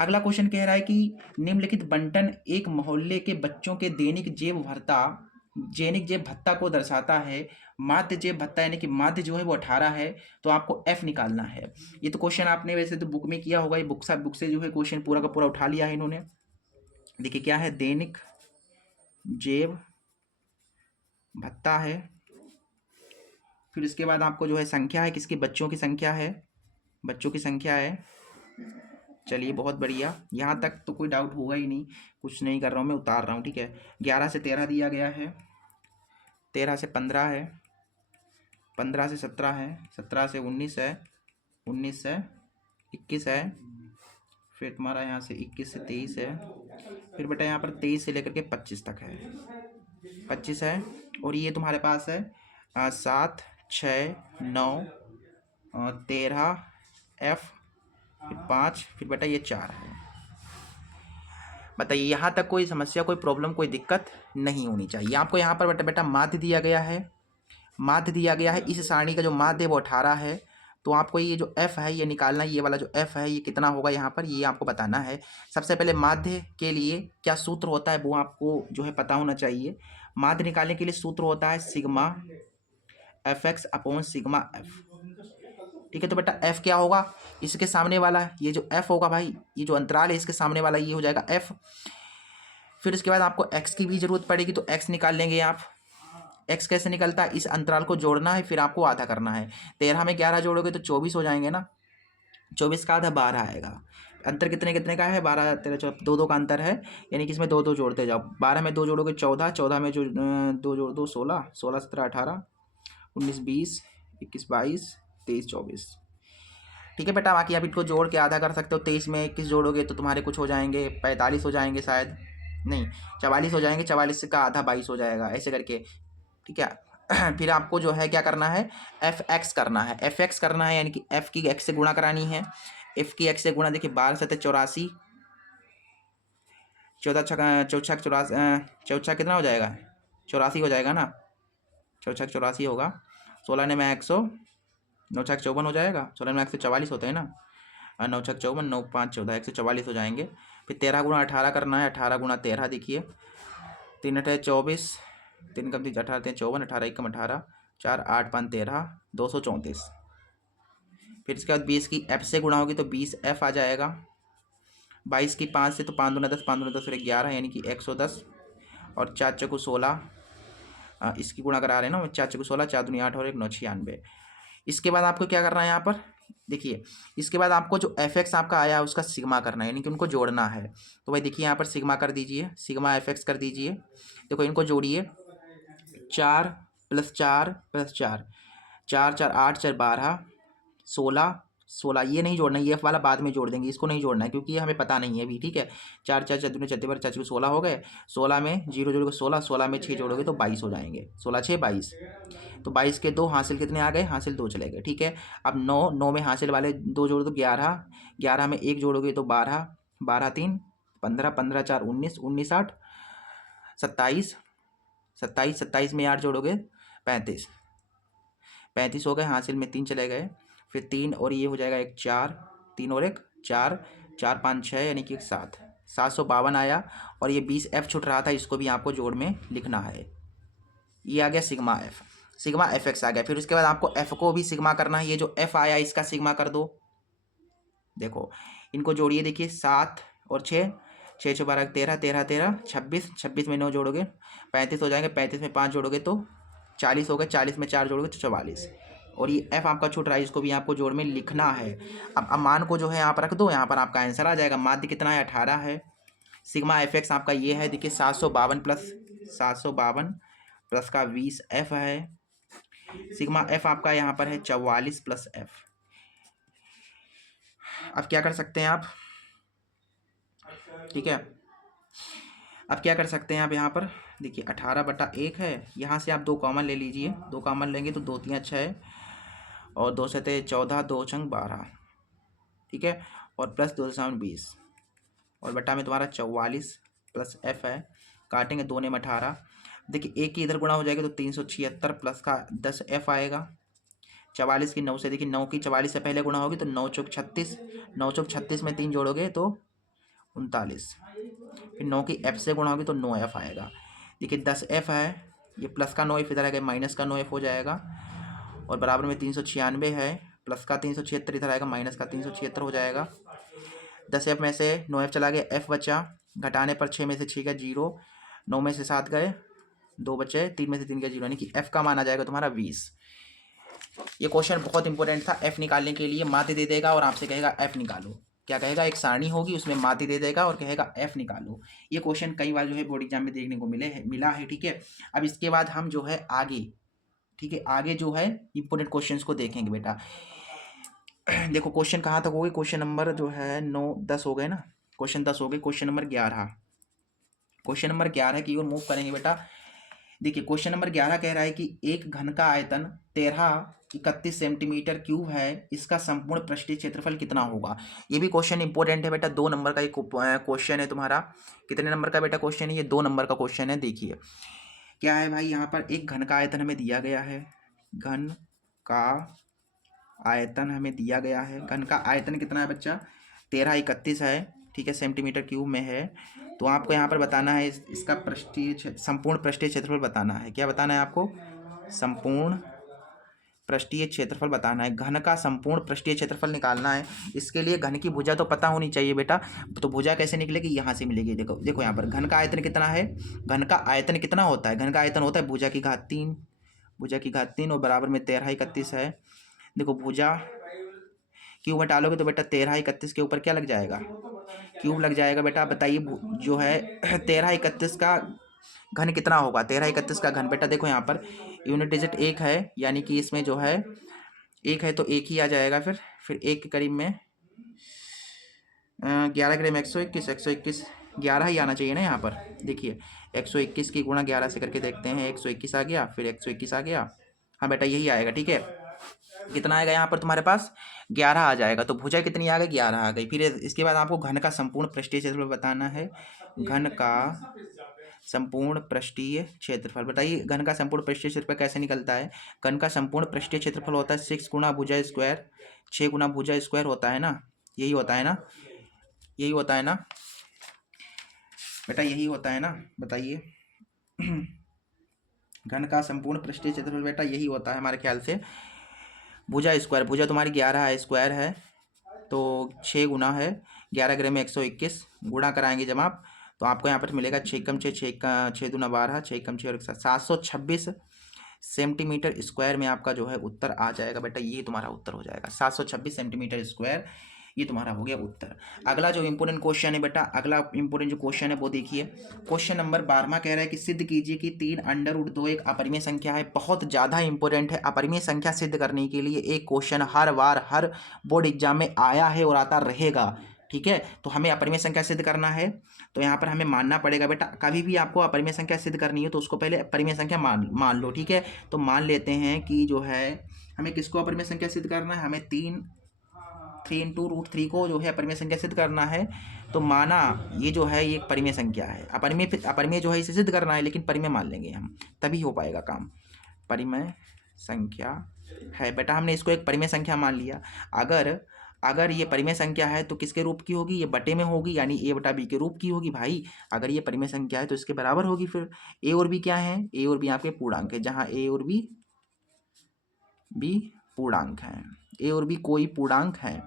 अगला क्वेश्चन कह रहा है कि निम्नलिखित बंटन एक मोहल्ले के बच्चों के दैनिक जेब भत्ता को दर्शाता है। माध्य जेब भत्ता यानी कि माध्य जो है वो 18 है, तो आपको एफ निकालना है। ये तो क्वेश्चन आपने वैसे तो बुक में किया होगा, ये बुक से जो है क्वेश्चन पूरा का पूरा उठा लिया है इन्होंने। देखिए क्या है, दैनिक जेब भत्ता है, फिर इसके बाद आपको जो है संख्या है, किसकी, बच्चों की संख्या है, चलिए बहुत बढ़िया, यहाँ तक तो कोई डाउट होगा ही नहीं, कुछ नहीं कर रहा हूँ मैं, उतार रहा हूँ, ठीक है। 11 से 13 दिया गया है, 13 से 15 है, 15 से 17 है, 17 से 19 है, 19 से 21 है, फिर तुम्हारा यहाँ से 21 से 23 है, फिर बेटा यहाँ पर 23 से लेकर के 25 तक है, 25 है, और ये तुम्हारे पास है 7 6 9 13 एफ, फिर 5, फिर बेटा ये 4 है। बताइए यहाँ तक कोई समस्या, कोई प्रॉब्लम, कोई दिक्कत नहीं होनी चाहिए आपको। यहाँ पर बेटा माध्य दिया गया है, इस सारणी का जो माध्य है वो 18 है, तो आपको ये जो f है ये निकालना है, ये वाला जो f है ये कितना होगा यहाँ पर, ये आपको बताना है। सबसे पहले माध्य के लिए क्या सूत्र होता है वो आपको जो है पता होना चाहिए। माध्य निकालने के लिए सूत्र होता है sigma fx upon sigma f, ठीक है। तो बेटा f क्या होगा, इसके सामने वाला ये जो f होगा भाई, ये जो अंतराल है इसके सामने वाला ये हो जाएगा f। फिर इसके बाद आपको x की भी जरूरत पड़ेगी, तो x निकाल लेंगे आप। x कैसे निकलता है, इस अंतराल को जोड़ना है, फिर आपको आधा करना है। 13 में 11 जोड़ोगे तो 24 हो जाएंगे ना, 24 का आधा 12 आएगा। अंतर कितने कितने का है, 12 13 14, 2 2 का अंतर है, यानी कि इसमें 2 2 जोड़ते जाओ। 12 में 2 जोड़ोगे 14, 14 में जो 2 जोड़ दो 16, 16 17 18 19 20 21 22 23 24, ठीक है बेटा। बाकी आप इनको जोड़ के आधा कर सकते हो। 23 में 21 जोड़ोगे तो तुम्हारे कुछ हो जाएंगे 45 हो जाएंगे शायद, नहीं 44 हो जाएंगे, 44 का आधा 22 हो जाएगा, ऐसे करके, ठीक है। फिर आपको जो है क्या करना है, एफ एक्स करना है, एफ एक्स करना है, यानी कि एफ की एक्स से गुणा करानी है। एफ की एक्स से गुणा, देखिए 12×7 = 84, 14×4 = 84, कितना हो जाएगा, 84 हो जाएगा ना, 14×4 = 84 होगा। 16 ने मैं 100, 9×4 = 54 हो जाएगा, 16 में 144 होते हैं ना, 9×4 = 54, 9×5 = 14, 144 हो जाएंगे। फिर 13×18 करना है, 18×13, देखिए 3×8 = 24, 3×3 = 18, 3×4 = 18, 1×18, 4, 8, 5, 13, 234। फिर इसके बाद 20 की एफ से गुणा होगी तो 20F आ जाएगा। 22 की 5 से, तो 5×2 = 10, 5×2 = 10 और 11, यानी कि 110। और 4×4 = 16, इसकी गुणा करा रहे हैं ना, 4×4 = 16, 4×2 = 8 और 1 = 9, 96। इसके बाद आपको क्या करना है यहाँ पर, देखिए इसके बाद आपको जो एफ एक्स आपका आया है उसका सिग्मा करना है, यानी कि उनको जोड़ना है। तो भाई देखिए यहाँ पर सिग्मा कर दीजिए, सिग्मा एफ एक्स कर दीजिए। देखो इनको जोड़िए, 4+4+4, 4×4 = 8, 4 × 12, 16, 16, ये नहीं जोड़ना, ये एफ वाला बाद में जोड़ देंगे, इसको नहीं जोड़ना है क्योंकि ये हमें पता नहीं है अभी, ठीक है। 4×4 = 36, 16 हो गए, 16 में 0 जोड़ोगे 16, 16 में 6 जोड़ोगे तो 22 हो जाएंगे, 16×6 = 22। तो 22 के 2 हासिल कितने आ गए, हासिल 2 चले गए, ठीक है। अब 9, 9 में हासिल वाले 2 जोड़ दो 11, 11 में 1 जोड़ोगे तो 12, 12×3 = 15, 15×4 = 19, 19×8 = 27, 27, 27 में 8 जोड़ोगे 35, 35 हो गए, हासिल में 3 चले गए। फिर 3 और ये हो जाएगा 1 4, 3 और 1 4, 4 5 6, यानी कि 7, 752 आया। और ये 20F छूट रहा था, इसको भी आपको जोड़ में लिखना है। ये आ गया sigma F, sigma F X आ गया। फिर उसके बाद आपको एफ को भी सिग्मा करना है, ये जो एफ आया इसका सिग्मा कर दो। देखो इनको जोड़िए, देखिए 7 और 6, 6 × 12 = 13, 13, 13, 26, 26 में 9 जोड़ोगे 35 हो जाएंगे, 35 में 5 जोड़ोगे तो 40 हो गए, 40 में 4 जोड़ोगे तो 44। और ये एफ आपका छूट रहा है, इसको भी आपको जोड़ में लिखना है। अब मान को जो है यहाँ पर रख दो, यहाँ पर आपका आंसर आ जाएगा। माध्य कितना है, 18 है। सिग्मा एफ एक्स आपका ये है, देखिए 752 प्लस का 20F है। सिग्मा एफ आपका यहाँ पर है 44 + F। अब क्या कर सकते हैं आप, ठीक है, अब क्या कर सकते हैं आप यहाँ पर, देखिए 18/1 है, यहाँ से आप 2 कॉमन ले लीजिए, 2 कॉमन लेंगे तो 2 × 3 = 6 और 2 × 7 = 14, 2 × 12, ठीक है, और प्लस 2 × 20 और बटा में तुम्हारा 44 + F है। काटेंगे 2 ने 18, देखिए 1 की इधर गुणा हो जाएगा तो 376 प्लस का 10F आएगा। 44 की 9 से, देखिए 9 की 44 से पहले गुणा होगी तो 9 × 36, 9 × 36 में 3 जोड़ोगे तो 39। फिर 9 की F से गुणा होगी तो 9F आएगा। देखिए 10F है, ये प्लस का 9F इधर आएगा, माइनस का 9F हो जाएगा। और बराबर में 396 है, प्लस का 376 इधर आएगा, माइनस का 376 हो जाएगा। 10F में से 9F चला गया, F बचा, घटाने पर 6 में से 6 गया 0, 9 में से 7 गए, 2 बचे, 3 में से 3 गया 0, यानी कि F का मान आ जाएगा तुम्हारा 20। ये क्वेश्चन बहुत इंपॉर्टेंट था। F निकालने के लिए माध्य दे देगा और आपसे कहेगा F निकालो। क्या कहेगा, एक सारणी होगी उसमें माध्य दे देगा और कहेगा F निकालो। ये क्वेश्चन कई बार जो है बोर्ड एग्जाम में देखने को मिला है, ठीक है। अब इसके बाद हम जो है आगे, ठीक है, आगे जो है इंपॉर्टेंट क्वेश्चंस को देखेंगे बेटा। देखो क्वेश्चन कहाँ तक हो गए, क्वेश्चन नंबर जो है 9 10 हो गए ना, क्वेश्चन 10 हो गए। क्वेश्चन नंबर 11, क्वेश्चन नंबर 11 की ओर मूव करेंगे बेटा। देखिए क्वेश्चन नंबर 11 कह रहा है कि एक घन का आयतन 1331 सेंटीमीटर क्यूब है, इसका संपूर्ण पृष्ठीय क्षेत्रफल कितना होगा। ये भी क्वेश्चन इंपॉर्टेंट है बेटा, 2 नंबर का एक क्वेश्चन है तुम्हारा। कितने नंबर का बेटा क्वेश्चन है ये, 2 नंबर का क्वेश्चन है। देखिए क्या है भाई, यहाँ पर एक घन का आयतन हमें दिया गया है, घन का आयतन हमें दिया गया है। घन का आयतन कितना है बच्चा, 1331 है, ठीक है, सेंटीमीटर क्यूब में है। तो आपको यहाँ पर बताना है इसका संपूर्ण पृष्ठीय क्षेत्रफल बताना है। क्या बताना है आपको, संपूर्ण पृष्ठीय क्षेत्रफल बताना है। घन का संपूर्ण पृष्ठीय क्षेत्रफल निकालना है। इसके लिए घन की भुजा तो पता होनी चाहिए बेटा। तो भुजा कैसे निकलेगी, यहाँ से मिलेगी। देखो देखो यहाँ पर घन का आयतन कितना है, घन का आयतन कितना होता है, घन का आयतन होता है भुजा की घात 3, भुजा की घात 3 और बराबर में 1331 है। देखो भुजा क्यूब हटा लोगे तो बेटा 1331 के ऊपर क्या लग जाएगा, क्यूब लग जाएगा बेटा। बताइए जो है 1331 का घन कितना होगा, 1331 का घन बेटा। देखो यहाँ पर यूनिट डिजिट 1 है, यानी कि इसमें जो है 1 है तो 1 ही आ जाएगा। फिर 1 के करीब में 11 करीब 121, 121 11 ही आना चाहिए ना यहाँ पर। देखिए 121 की गुणा 11 से करके देखते हैं, 121 आ गया, फिर 121 आ गया। हाँ बेटा यही आएगा, ठीक है। कितना आएगा यहाँ पर तुम्हारे पास, 11 आ जाएगा। तो भुजा कितनी आ गई, 11 आ गई। फिर इसके बाद आपको घन का संपूर्ण पृष्ठीय क्षेत्रफल बताना है। घन का संपूर्ण पृष्ठीय क्षेत्रफल बताइए। घन का संपूर्ण पृष्ठीय क्षेत्रफल कैसे निकलता है। घन का संपूर्ण पृष्ठीय क्षेत्रफल होता है 6 गुणा भुजा स्क्वायर, 6 गुणा भुजा स्क्वायर होता है ना, यही होता है ना, यही होता है ना बेटा, यही होता है ना, बताइए। घन का संपूर्ण पृष्ठीय क्षेत्रफल बेटा यही होता है हमारे ख्याल से। भुजा स्क्वायर, भुजा तुम्हारी 11 है, स्क्वायर है, तो 6 गुना है 11 ग्रे में 121, गुणा कराएंगे जब आप, तो आपको यहाँ पर मिलेगा 6 कम 6, 6 का 6 दूना 12, 6 कम 6 और 726 सेंटीमीटर स्क्वायर में आपका जो है उत्तर आ जाएगा बेटा। ये तुम्हारा उत्तर हो जाएगा 726 सेंटीमीटर स्क्वायर, ये तुम्हारा हो गया उत्तर। अगला जो इंपोर्टेंट क्वेश्चन है बेटा, अगला इंपोर्टेंट जो क्वेश्चन है वो देखिए। क्वेश्चन नंबर 12वां कह रहा है कि सिद्ध कीजिए कि 3 अंडर रूट 2 एक अपरिमेय संख्या है। बहुत ज़्यादा इंपॉर्टेंट है। अपरिमेय संख्या सिद्ध करने के लिए एक क्वेश्चन हर बार हर बोर्ड एग्जाम में आया है और आता रहेगा, ठीक है। तो हमें अपरिमेय संख्या सिद्ध करना है, तो यहाँ पर हमें मानना पड़ेगा बेटा, कभी भी आपको अपरिमेय संख्या सिद्ध करनी है तो उसको पहले परिमेय संख्या मान लो, ठीक है। तो मान लेते हैं कि जो है हमें किसको अपरिमेय संख्या सिद्ध करना है, हमें 3 इंटू रूट 3 को जो है अपरिमेय संख्या सिद्ध करना है। तो माना ये जो है ये एक परिमेय संख्या है, अपरिमेय जो है इसे सिद्ध करना है, लेकिन परिमेय मान लेंगे हम, तभी हो पाएगा काम। परिमेय संख्या है बेटा, हमने इसको एक परिमेय संख्या मान लिया। अगर ये परिमेय संख्या है तो किसके रूप की होगी, ये बटे में होगी, यानी a बटा b के रूप की होगी भाई। अगर ये परिमेय संख्या है तो इसके बराबर होगी। फिर a और b क्या है, a और b आपके पूर्णांक है, जहाँ a और b पूर्णांक हैं, a और b कोई पूर्णांक है,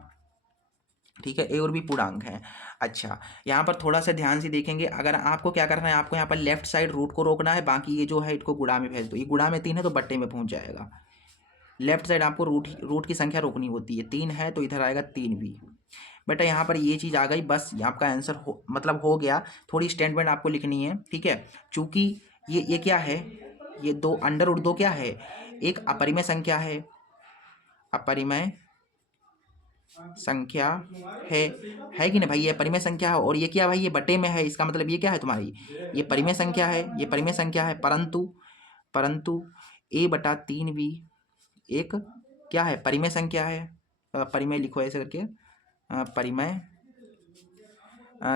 ठीक है, ए और बी पूर्णांक है। अच्छा, यहाँ पर थोड़ा सा ध्यान से देखेंगे। अगर आपको क्या करना है, आपको यहाँ पर लेफ्ट साइड रूट को रोकना है, बाकी ये जो है इसको गुणा में भेज दो। ये गुणा में 3 है तो बट्टे में पहुँच जाएगा। लेफ्ट साइड आपको रूट की संख्या रोकनी होती है, 3 है तो इधर आएगा 3 भी। बेटा यहाँ पर ये चीज़ आ गई, बस आपका आंसर मतलब हो गया। थोड़ी स्टेटमेंट आपको लिखनी है, ठीक है। चूँकि ये क्या है, ये 2 अंडर रूट 2 क्या है, एक अपरिमेय संख्या है, अपरिमेय संख्या है कि नहीं भाई, ये परिमेय संख्या है। और ये क्या भाई, ये बटे में है, इसका मतलब ये क्या है तुम्हारी, ये परिमेय संख्या है, ये परिमेय संख्या है। परंतु a बटा 3 भी एक क्या है, परिमेय संख्या है। परिमेय लिखो ऐसे करके, परिमेय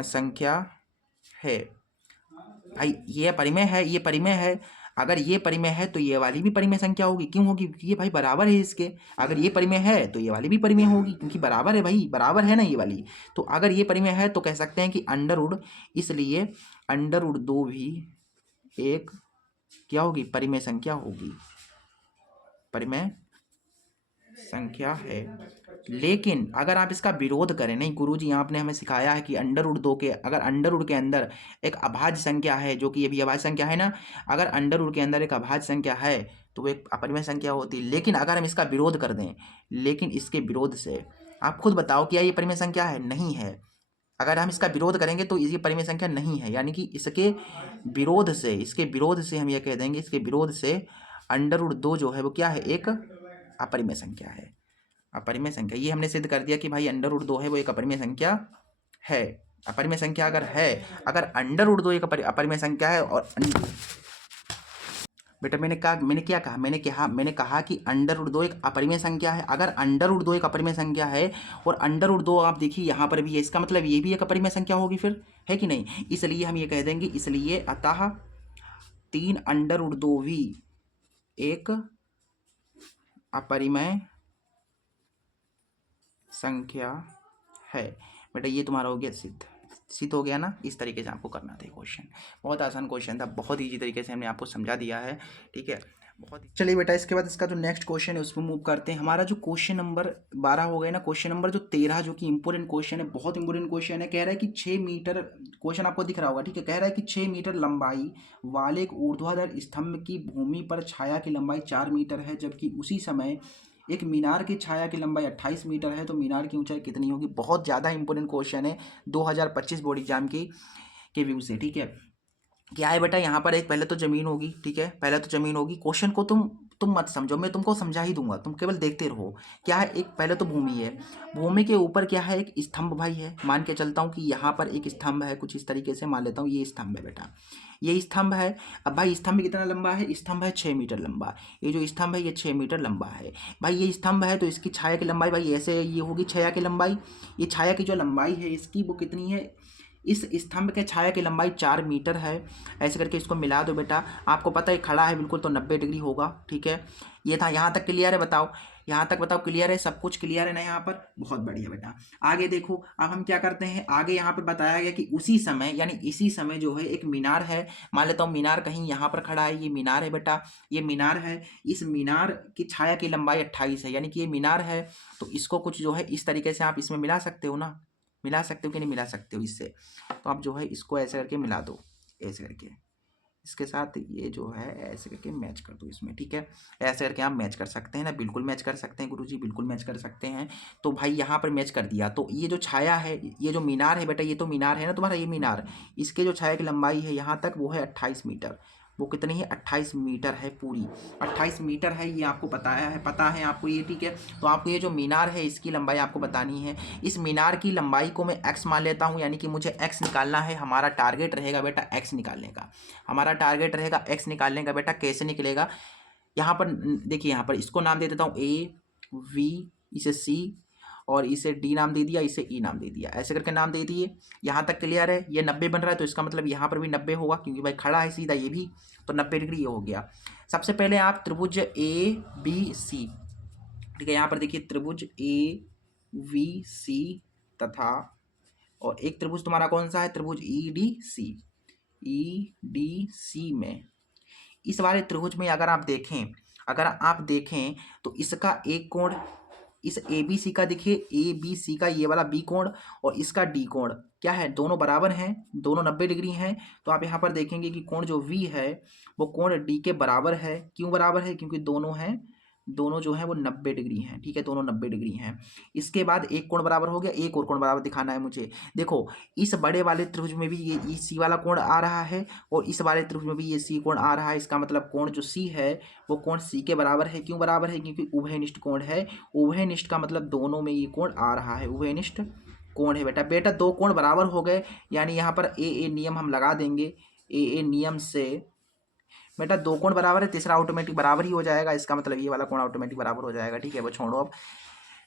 संख्या है भाई। ये परिमेय है, ये परिमेय है। अगर ये परिमेय है तो ये वाली भी परिमेय संख्या होगी। क्यों होगी, क्योंकि ये भाई बराबर है इसके। अगर ये परिमेय है तो ये वाली भी परिमेय होगी, क्योंकि बराबर है भाई, बराबर है ना ये वाली। तो अगर ये परिमेय है तो कह सकते हैं कि अंडर रूट, इसलिए अंडर रूट 2 भी एक क्या होगी, परिमेय संख्या होगी, परिमेय संख्या है। लेकिन अगर आप इसका विरोध करें, नहीं गुरुजी आपने हमें सिखाया है कि अंडर रूट 2 के, अगर अंडर रूट के अंदर एक अभाज्य संख्या है, जो कि ये भी अभाज्य संख्या है ना, अगर अंडर रूट के अंदर एक अभाज्य संख्या है तो वो एक अपरिमेय संख्या होती है। लेकिन अगर हम इसका विरोध कर दें, लेकिन इसके विरोध से आप खुद बताओ क्या ये परिमेय संख्या है, नहीं है। अगर हम इसका विरोध करेंगे तो ये परिमेय संख्या नहीं है, यानी कि इसके विरोध से हम ये कह देंगे, इसके विरोध से अंडर रूट 2 जो है वो क्या है, एक अपरिमेय संख्या है। अपरिमेय संख्या, ये हमने सिद्ध कर दिया कि भाई अंडर रूट 2 है वो एक अपरिमेय संख्या है। अपरिमेय संख्या अगर है, अगर अंडर रूट 2 एक अपरिमेय संख्या है, और बेटा मैंने क्या कहा, मैंने कहा कि अंडर रूट 2 एक अपरिमेय संख्या है। अगर अंडर रूट 2 एक अपरिमेय संख्या है और अंडर रूट 2 आप देखिए यहाँ पर भी है, इसका मतलब ये भी एक अपरिमेय संख्या होगी फिर, है कि नहीं। इसलिए हम ये कह देंगे, इसलिए अतः 3 अंडर रूट 2 भी एक अपरिमेय संख्या है। बेटा ये तुम्हारा हो गया सिद्ध हो गया ना। इस तरीके से आपको करना था क्वेश्चन, बहुत आसान क्वेश्चन था, बहुत ईजी तरीके से हमने आपको समझा दिया है, ठीक है। बहुत चलिए बेटा, इसके बाद इसका जो नेक्स्ट क्वेश्चन है उसमें मूव करते हैं। हमारा जो क्वेश्चन नंबर 12 हो गया ना, क्वेश्चन नंबर जो 13 जो कि इंपॉर्टेंट क्वेश्चन है, बहुत इंपॉर्टेंट क्वेश्चन है। कह रहा है कि 6 मीटर, क्वेश्चन आपको दिख रहा होगा, ठीक है। कह रहा है कि 6 मीटर लंबाई वाले एक ऊर्ध्वाधर स्तंभ की भूमि पर छाया की लंबाई 4 मीटर है, जबकि उसी समय एक मीनार की छाया की लंबाई 28 मीटर है, तो मीनार की ऊंचाई कितनी होगी। बहुत ज़्यादा इंपॉर्टेंट क्वेश्चन है 2025 बोर्ड एग्जाम के व्यू से, ठीक है। क्या है बेटा, यहाँ पर एक पहले तो ज़मीन होगी, ठीक है, पहले तो ज़मीन होगी। क्वेश्चन को तुम तुम मत समझो, मैं तुमको समझा ही दूंगा, तुम केवल देखते रहो। क्या है, एक पहले तो भूमि है, भूमि के ऊपर क्या है, एक स्तंभ भाई है। मान के चलता हूँ कि यहाँ पर एक स्तंभ है, कुछ इस तरीके से मान लेता हूँ, ये स्तंभ है बेटा, ये स्तंभ है। अब भाई स्तंभ कितना लंबा है, स्तंभ है 6 मीटर लंबा। ये जो स्तंभ है ये 6 मीटर लंबा है भाई। ये स्तंभ है तो इसकी छाया की लंबाई भाई ऐसे ये होगी, छाया की लंबाई, ये छाया की जो लंबाई है इसकी वो कितनी है, इस स्तंभ के छाया की लंबाई 4 मीटर है। ऐसे करके इसको मिला दो बेटा, आपको पता है खड़ा है बिल्कुल तो 90 डिग्री होगा। ठीक है, ये था, यहाँ तक क्लियर है, बताओ यहाँ तक बताओ, क्लियर है, सब कुछ क्लियर है ना यहाँ पर, बहुत बढ़िया बेटा। आगे देखो, अब हम क्या करते हैं, आगे यहाँ पर बताया गया कि उसी समय यानी इसी समय जो है एक मीनार है। मान लेता हूँ मीनार कहीं यहाँ पर खड़ा है, ये मीनार है बेटा, ये मीनार है। इस मीनार की छाया की लंबाई 28 है, यानी कि ये मीनार है। तो इसको कुछ जो है इस तरीके से आप इसमें मिला सकते हो ना, मिला सकते हो कि नहीं मिला सकते हो इससे। तो आप जो है इसको ऐसे करके मिला दो, ऐसे करके इसके साथ ये जो है ऐसे करके मैच कर दो इसमें। ठीक है, ऐसे करके आप मैच कर सकते हैं ना, बिल्कुल मैच कर सकते हैं गुरुजी, बिल्कुल मैच कर सकते हैं। तो भाई यहाँ पर मैच कर दिया, तो ये जो छाया है, ये जो मीनार है बेटा, ये तो मीनार है ना तुम्हारा, ये मीनार, इसके जो छाया की लंबाई है यहाँ तक वो है 28 मीटर। वो कितनी है, 28 मीटर है पूरी, 28 मीटर है, ये आपको बताया है, पता है आपको ये। ठीक है, तो आपको ये जो मीनार है इसकी लंबाई आपको बतानी है। इस मीनार की लंबाई को मैं x मान लेता हूँ, यानी कि मुझे x निकालना है। हमारा टारगेट रहेगा बेटा x निकालने का, हमारा टारगेट रहेगा x निकालने का बेटा। कैसे निकलेगा, यहाँ पर देखिए, यहाँ पर इसको नाम दे देता हूँ A, V, इसे C और इसे डी नाम दे दिया, इसे ई नाम दे दिया, ऐसे करके नाम दे दिए। यहाँ तक क्लियर है, ये 90 बन रहा है तो इसका मतलब यहाँ पर भी 90 होगा, क्योंकि भाई खड़ा है सीधा ये भी, तो 90 डिग्री ये हो गया। सबसे पहले आप त्रिभुज ए बी सी, ठीक है, यहाँ पर देखिए त्रिभुज ए वी सी तथा और एक त्रिभुज तुम्हारा कौन सा है, त्रिभुज E D C. E D C में, इस वाले त्रिभुज में अगर आप देखें तो इसका एक कोण, इस ए बी सी का देखिए, ए बी सी का ये वाला बी कोण और इसका डी कोण क्या है, दोनों बराबर हैं, दोनों 90 डिग्री हैं। तो आप यहाँ पर देखेंगे कि कोण जो वी है वो कोण डी के बराबर है। क्यों बराबर है, क्योंकि दोनों जो है वो 90 डिग्री हैं। ठीक है, दोनों 90 डिग्री हैं। इसके बाद एक कोण बराबर हो गया, एक और कोण बराबर दिखाना है मुझे। देखो, इस बड़े वाले त्रिभुज में भी ये सी वाला कोण आ रहा है और इस वाले त्रिभुज में भी ये सी कोण आ रहा है। इसका मतलब कोण जो सी है वो कोण सी के बराबर है। क्यों बराबर है, क्योंकि उभयनिष्ठ कोण है। उभयनिष्ठ का मतलब दोनों में ये कोण आ रहा है, उभयनिष्ठ कोण है बेटा। दो कोण बराबर हो गए, यानी यहाँ पर ए नियम हम लगा देंगे। ए नियम से बेटा दो कोण बराबर है, तीसरा ऑटोमेटिक बराबर ही हो जाएगा। इसका मतलब ये वाला कोण ऑटोमेटिक बराबर हो जाएगा। ठीक है, वो छोड़ो, अब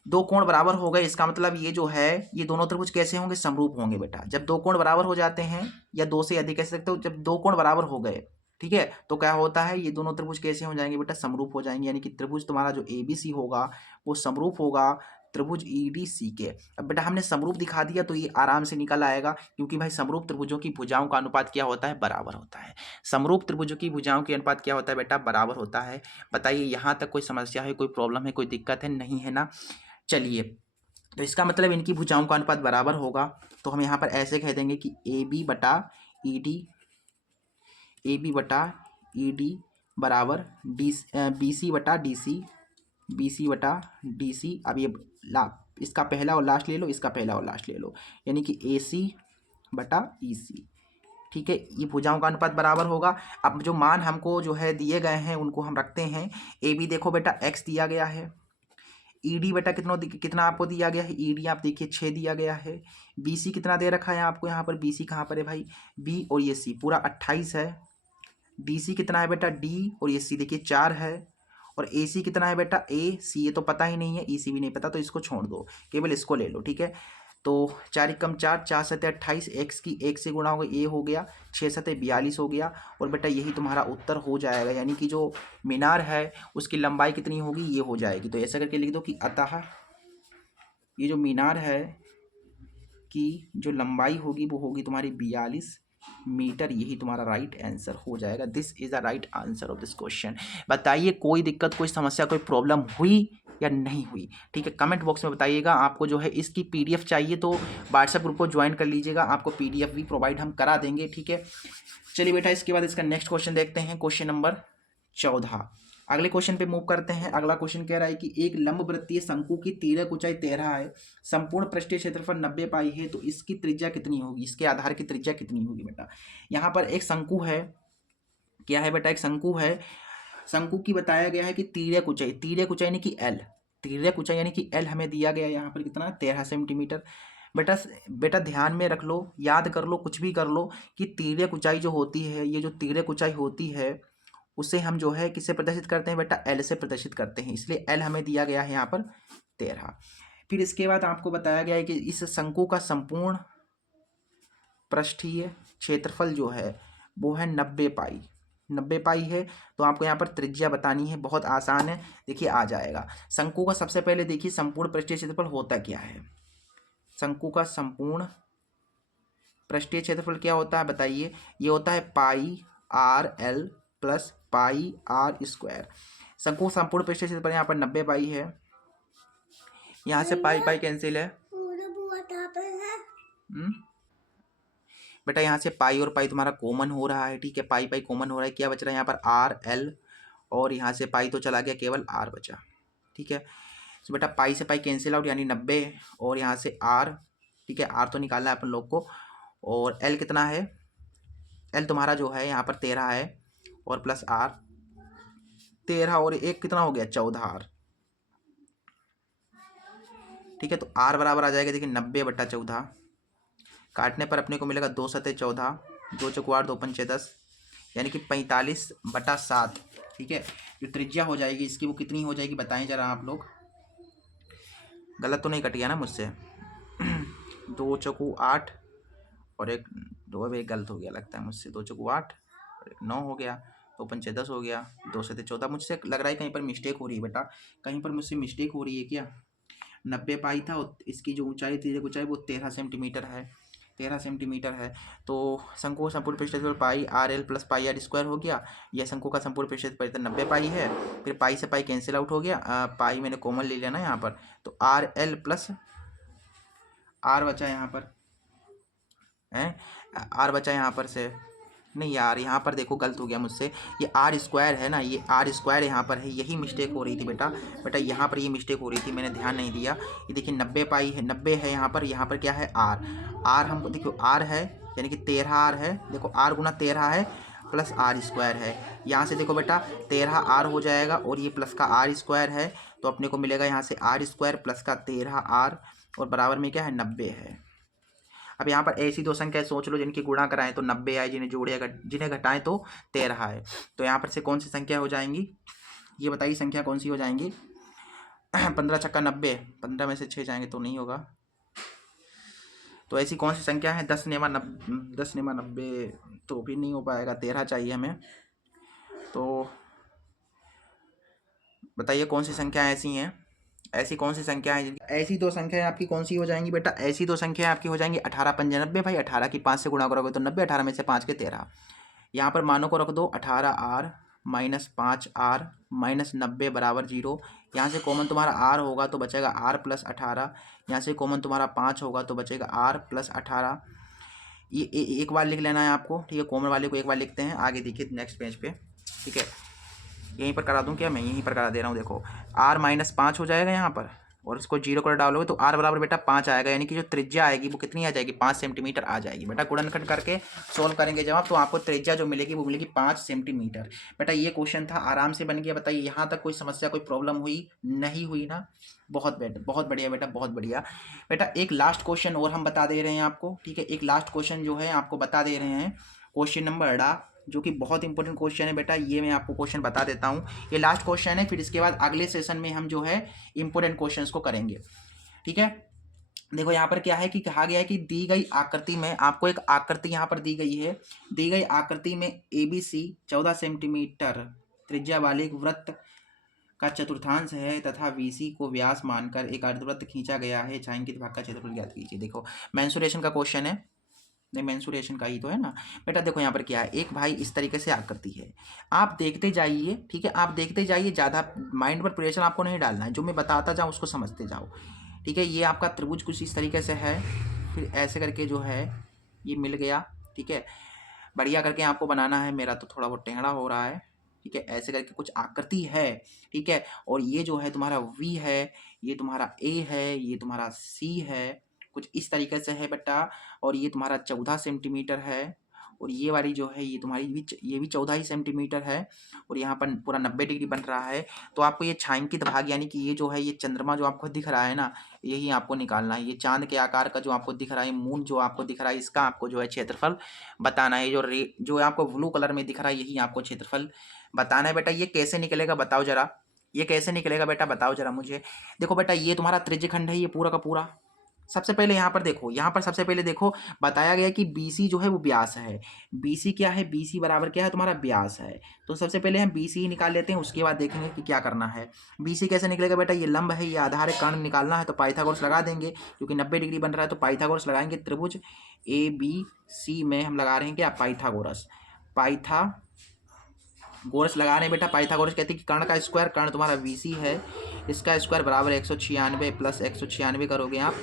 दो कोण बराबर हो गए, इसका मतलब ये जो है ये दोनों त्रिभुज कैसे होंगे, समरूप होंगे बेटा। जब दो कोण बराबर हो जाते हैं, या दो से अधिक कह सकते हो, जब दो कोण बराबर हो गए, ठीक है, तो क्या होता है, ये दोनों त्रिभुज कैसे हो जाएंगे बेटा, समरूप हो जाएंगे। यानी कि त्रिभुज तुम्हारा जो ए बी सी होगा वो समरूप होगा त्रिभुज ई डी सी के। अब बेटा हमने समरूप दिखा दिया तो ये आराम से निकल आएगा, क्योंकि भाई समरूप त्रिभुजों की भुजाओं का अनुपात क्या होता है, बराबर होता है। समरूप त्रिभुजों की भुजाओं के अनुपात क्या होता है बेटा, बराबर होता है। बताइए यहाँ तक कोई समस्या है, कोई प्रॉब्लम है, कोई दिक्कत है, नहीं है ना। चलिए, तो इसका मतलब इनकी भुजाओं का अनुपात बराबर होगा। तो हम यहाँ पर ऐसे कह देंगे कि ए बी बटा ई डी बराबर बी सी बटा डी सी। अब ये इसका पहला और लास्ट ले लो, इसका पहला और लास्ट ले लो, यानी कि ए सी बटा ई सी। ठीक है, ये भुजाओं का अनुपात बराबर होगा। अब जो मान हमको जो है दिए गए हैं उनको हम रखते हैं। ए बी देखो बेटा x दिया गया है, ई डी बेटा कितना आपको दिया गया है, ई डी आप देखिए 6 दिया गया है। बी सी कितना दे रखा है आपको यहाँ पर, बी सी कहाँ पर है भाई, बी और ये सी पूरा 28 है। डी सी कितना है बेटा, डी और ये सी देखिए 4 है। और ए सी कितना है बेटा, ए सी ये तो पता ही नहीं है, ई सी भी नहीं पता, तो इसको छोड़ दो, केवल इसको ले लो। ठीक है, तो 4 एकम 4, 4 सते 28, एक्स की 1 से गुणा हो गया, ए हो गया, 6 सते 42 हो गया। और बेटा यही तुम्हारा उत्तर हो जाएगा, यानी कि जो मीनार है उसकी लंबाई कितनी होगी, ये हो जाएगी। तो ऐसा करके लिख दो कि अतः ये जो मीनार है की जो लंबाई होगी वो होगी तुम्हारी 42 मीटर। यही तुम्हारा राइट आंसर हो जाएगा। This is the right answer of this question. बताइए कोई दिक्कत, कोई समस्या, कोई प्रॉब्लम हुई या नहीं हुई। ठीक है, कमेंट बॉक्स में बताइएगा। आपको जो है इसकी पीडीएफ चाहिए तो व्हाट्सएप ग्रुप को ज्वाइन कर लीजिएगा, आपको पीडीएफ भी प्रोवाइड हम करा देंगे। ठीक है, चलिए बेटा इसके बाद इसका नेक्स्ट क्वेश्चन देखते हैं, क्वेश्चन नंबर 14। अगले क्वेश्चन पे मूव करते हैं। अगला क्वेश्चन कह रहा है कि एक लंब वृत्तीय शंकु की तिर्यक ऊंचाई 13 है, संपूर्ण पृष्ठीय क्षेत्रफल 90 पाई है, तो इसकी त्रिज्या कितनी होगी, इसके आधार की त्रिज्या कितनी होगी बेटा। यहाँ पर एक शंकु है, क्या है बेटा, एक शंकु है शंकु की बताया गया है कि तिर्यक ऊंचाई यानी कि एल, तिर्यक ऊंचाई यानी कि एल हमें दिया गया है यहाँ पर कितना 13 सेंटीमीटर। बेटा बेटा ध्यान में रख लो, याद कर लो, कुछ भी कर लो कि तिर्यक ऊंचाई जो होती है, ये जो तिर्यक ऊंचाई होती है उसे हम जो है किससे प्रदर्शित करते हैं बेटा, एल से प्रदर्शित करते हैं, इसलिए एल हमें दिया गया है यहाँ पर 13। फिर इसके बाद आपको बताया गया है कि इस शंकु का संपूर्ण पृष्ठीय क्षेत्रफल जो है वो है 90 पाई, 90 पाई है। तो आपको यहाँ पर त्रिज्या बतानी है, बहुत आसान है, देखिए आ जाएगा। शंकु का सबसे पहले देखिए संपूर्ण पृष्ठीय क्षेत्रफल होता क्या है। शंकु का संपूर्ण पृष्ठीय क्षेत्रफल क्या होता है बताइए, ये होता है pi r l plus pi r square. शंकु संपूर्ण पृष्ठीय क्षेत्रफल यहाँ पर 90 पाई है, यहाँ से पाई पाई कैंसिल है। बेटा यहाँ से पाई और पाई तुम्हारा कॉमन हो रहा है, ठीक है, पाई पाई कॉमन हो रहा है, क्या बच रहा है यहाँ पर आर एल, और यहाँ से पाई तो चला गया, केवल आर बचा, ठीक है। तो बेटा पाई से पाई कैंसिल आउट यानी 90, और यहाँ से आर, ठीक है, आर तो निकालना है अपन लोग को, और एल कितना है, एल तुम्हारा जो है यहाँ पर 13 है, और प्लस आर 13 और एक कितना हो गया 14 आर, ठीक है। तो आर बराबर आ जाएगा देखिए 90/14, काटने पर अपने को मिलेगा 2 सतह 14, 2 चौको 8, 2 पंचे 10, यानी कि 45/7, ठीक है। जो त्रिज्या हो जाएगी इसकी वो कितनी हो जाएगी बताएं जरा आप लोग, गलत तो नहीं कट गया ना मुझसे 2 चौको 8 और एक 2, अब एक गलत हो गया लगता है मुझसे, 2 चौको 8 और एक 9 हो गया, 2 पंचे 10 हो गया, 2 सतह 14। मुझसे लग रहा है कहीं पर मिस्टेक हो रही है बेटा, कहीं पर मुझसे मिस्टेक हो रही है क्या। 90 पाई था, इसकी जो ऊंचाई थी ऊंचाई वो 13 सेंटीमीटर है, 13 सेंटीमीटर है। तो शंकु का संपूर्ण पृष्ठफल pi r l plus pi r square हो गया, यह शंकु का संपूर्ण पृष्ठफल 90 पाई है। फिर पाई से पाई कैंसिल आउट हो गया, पाई मैंने कॉमन ले लिया ना यहाँ पर, तो आर एल प्लस आर बचा यहाँ पर है, आर बचा यहाँ पर से, नहीं यार यहाँ पर देखो गलत हो गया मुझसे, ये आर स्क्वायर है ना, ये आर स्क्वायर यहाँ पर है, यही मिस्टेक हो रही थी बेटा, बेटा यहाँ पर ये मिस्टेक हो रही थी, मैंने ध्यान नहीं दिया। ये देखिए 90 पाई है, 90 है यहाँ पर क्या है आर, आर हमको देखो आर है यानी कि 13 आर है, देखो आर गुना 13 है प्लस आर स्क्वायर है, यहाँ से देखो बेटा 13 आर हो जाएगा और ये प्लस का आर स्क्वायर है, तो अपने को मिलेगा यहाँ से आर स्क्वायर प्लस का 13 आर और बराबर में क्या है 90 है। अब यहाँ पर ऐसी दो संख्या सोच लो जिनकी गुणा कराएं तो 90 आए, जिन्हें जोड़े जिन्हें घटाएं तो 13 आए, तो यहाँ पर से कौन सी संख्या हो जाएंगी, ये बताइए संख्या कौन सी हो जाएंगी 15 छक्का 90, 15 में से 6 जाएंगे तो नहीं होगा, तो ऐसी कौन सी संख्या है 10 नेमा 90 तो भी नहीं हो पाएगा, 13 चाहिए हमें। तो बताइए कौन सी संख्या ऐसी हैं, ऐसी कौन सी संख्या है, ऐसी दो संख्याएं आपकी कौन सी हो जाएंगी बेटा, ऐसी दो संख्याएं आपकी हो जाएंगी 18 पंजे 90, भाई 18 की 5 से गुणा करोगे तो 90, 18 में से 5 के 13, यहाँ पर मानों को रख दो 18 आर माइनस 5 आर माइनस 90 बराबर 0, यहाँ से कॉमन तुम्हारा आर होगा तो बचेगा आर प्लस 18, यहाँ से कॉमन तुम्हारा 5 होगा तो बचेगा आर प्लस 18, ये एक बार लिख लेना है आपको, ठीक है, कॉमन वाले को एक बार लिखते हैं, आगे देखिए नेक्स्ट पेज पे, ठीक है, यहीं पर करा दूं क्या, मैं यहीं पर करा दे रहा हूँ, देखो आर माइनस 5 हो जाएगा यहाँ पर और इसको 0 कर डालोगे तो आर बराबर बेटा 5 आएगा, यानी कि जो त्रिज्या आएगी वो कितनी आ जाएगी 5 सेंटीमीटर आ जाएगी। बेटा गुणनखंड करके सोल्व करेंगे जवाब तो आपको त्रिज्या जो मिलेगी वो मिलेगी 5 सेंटीमीटर। बेटा ये क्वेश्चन था, आराम से बन गया, बताइए यहाँ तक कोई समस्या कोई प्रॉब्लम हुई नहीं हुई ना, बहुत बहुत बढ़िया बेटा, बहुत बढ़िया बेटा। एक लास्ट क्वेश्चन और हम बता दे रहे हैं आपको, ठीक है, एक लास्ट क्वेश्चन जो है आपको बता दे रहे हैं, क्वेश्चन नंबर जो कि बहुत इंपॉर्टेंट क्वेश्चन है बेटा, ये मैं आपको क्वेश्चन बता देता हूँ, ये लास्ट क्वेश्चन है, फिर इसके बाद अगले सेशन में हम जो है इंपॉर्टेंट क्वेश्चंस को करेंगे, ठीक है। देखो यहाँ पर क्या है कि कहा गया है कि दी गई आकृति में, आपको एक आकृति यहाँ पर दी गई है, दी गई आकृति में ABC 14 सेंटीमीटर त्रिज्या वाले एक वृत्त का चतुर्थांश है तथा VC को व्यास मानकर एक अर्धवृत्त खींचा गया है, छायांकित भाग का क्षेत्रफल ज्ञात कीजिए। देखो मेंसुरेशन का क्वेश्चन है, नहीं मेंसुरेशन का ही तो है ना बेटा। देखो यहाँ पर क्या है, एक भाई इस तरीके से आकृति है, आप देखते जाइए, ठीक है, आप देखते जाइए, ज़्यादा माइंड पर प्रेशर आपको नहीं डालना है, जो मैं बताता जाऊँ उसको समझते जाओ, ठीक है। ये आपका त्रिभुज कुछ इस तरीके से है, फिर ऐसे करके जो है ये मिल गया, ठीक है, बढ़िया करके आपको बनाना है, मेरा तो थोड़ा बहुत टेढ़ा हो रहा है, ठीक है, ऐसे करके कुछ आकृति है, ठीक है, और ये जो है तुम्हारा V है, ये तुम्हारा A है, ये तुम्हारा C है, कुछ इस तरीके से है बेटा, और ये तुम्हारा 14 सेंटीमीटर है और ये वाली जो है ये तुम्हारी भी ये भी 14 ही सेंटीमीटर है और यहाँ पर पूरा 90 डिग्री बन रहा है। तो आपको ये छायांकित भाग यानी कि ये जो है ये चंद्रमा जो आपको दिख रहा है ना, यही आपको निकालना है। ये चांद के आकार का जो आपको दिख रहा है, मून जो आपको दिख रहा है, इसका आपको जो है क्षेत्रफल बताना है। जो आपको ब्लू कलर में दिख रहा है यही आपको क्षेत्रफल बताना है। बेटा ये कैसे निकलेगा बताओ जरा, ये कैसे निकलेगा बेटा बताओ जरा मुझे। देखो बेटा ये तुम्हारा त्रिज्यखंड है ये पूरा का पूरा। सबसे पहले यहाँ पर देखो, यहाँ पर सबसे पहले देखो बताया गया कि BC जो है वो व्यास है। BC क्या है, BC बराबर क्या है तुम्हारा व्यास है। तो सबसे पहले हम BC ही निकाल लेते हैं, उसके बाद देखेंगे कि क्या करना है। BC कैसे निकलेगा बेटा, ये लंब है, ये आधार है, कर्ण निकालना है तो पाइथागोरस लगा देंगे क्योंकि 90 डिग्री बन रहा है। तो पाइथागोरस लगाएंगे, त्रिभुज ABC में हम लगा रहे हैं क्या, पाइथागोरस। पाइथागोरस लगा रहे हैं बेटा। पाइथागोरस कहते हैं कि कर्ण का स्क्वायर, कर्ण तुम्हारा BC है, इसका स्क्वायर बराबर 196 प्लस 196 करोगे आप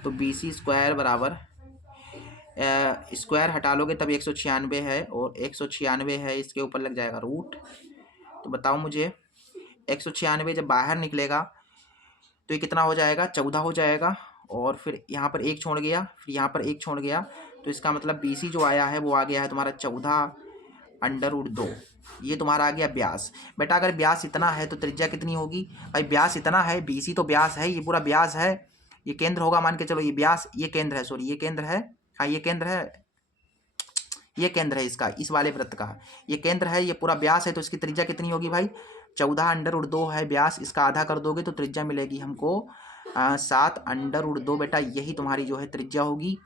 तो BC स्क्वायर बराबर स्क्वायर हटा लोगे तब 196 है और 196 है, इसके ऊपर लग जाएगा रूट। तो बताओ मुझे 196 जब बाहर निकलेगा तो ये कितना हो जाएगा, 14 हो जाएगा। और फिर यहाँ पर एक छोड़ गया, फिर यहाँ पर एक छोड़ गया, तो इसका मतलब BC जो आया है वो आ गया है तुम्हारा 14√2। ये तुम्हारा आ गया व्यास। बेटा अगर व्यास इतना है तो त्रिज्या कितनी होगी भाई, व्यास इतना है, BC तो व्यास है, ये पूरा व्यास है, ये केंद्र होगा मान के चलो, ये व्यास, ये केंद्र है, सॉरी ये केंद्र है, हाँ ये केंद्र है, ये केंद्र है इसका, इस वाले वृत्त का ये केंद्र है, ये पूरा व्यास है। तो इसकी त्रिज्या कितनी होगी भाई, 14√2 है व्यास, इसका आधा कर दोगे तो त्रिज्या मिलेगी हमको 7√2। बेटा यही तुम्हारी जो है त्रिज्या होगी,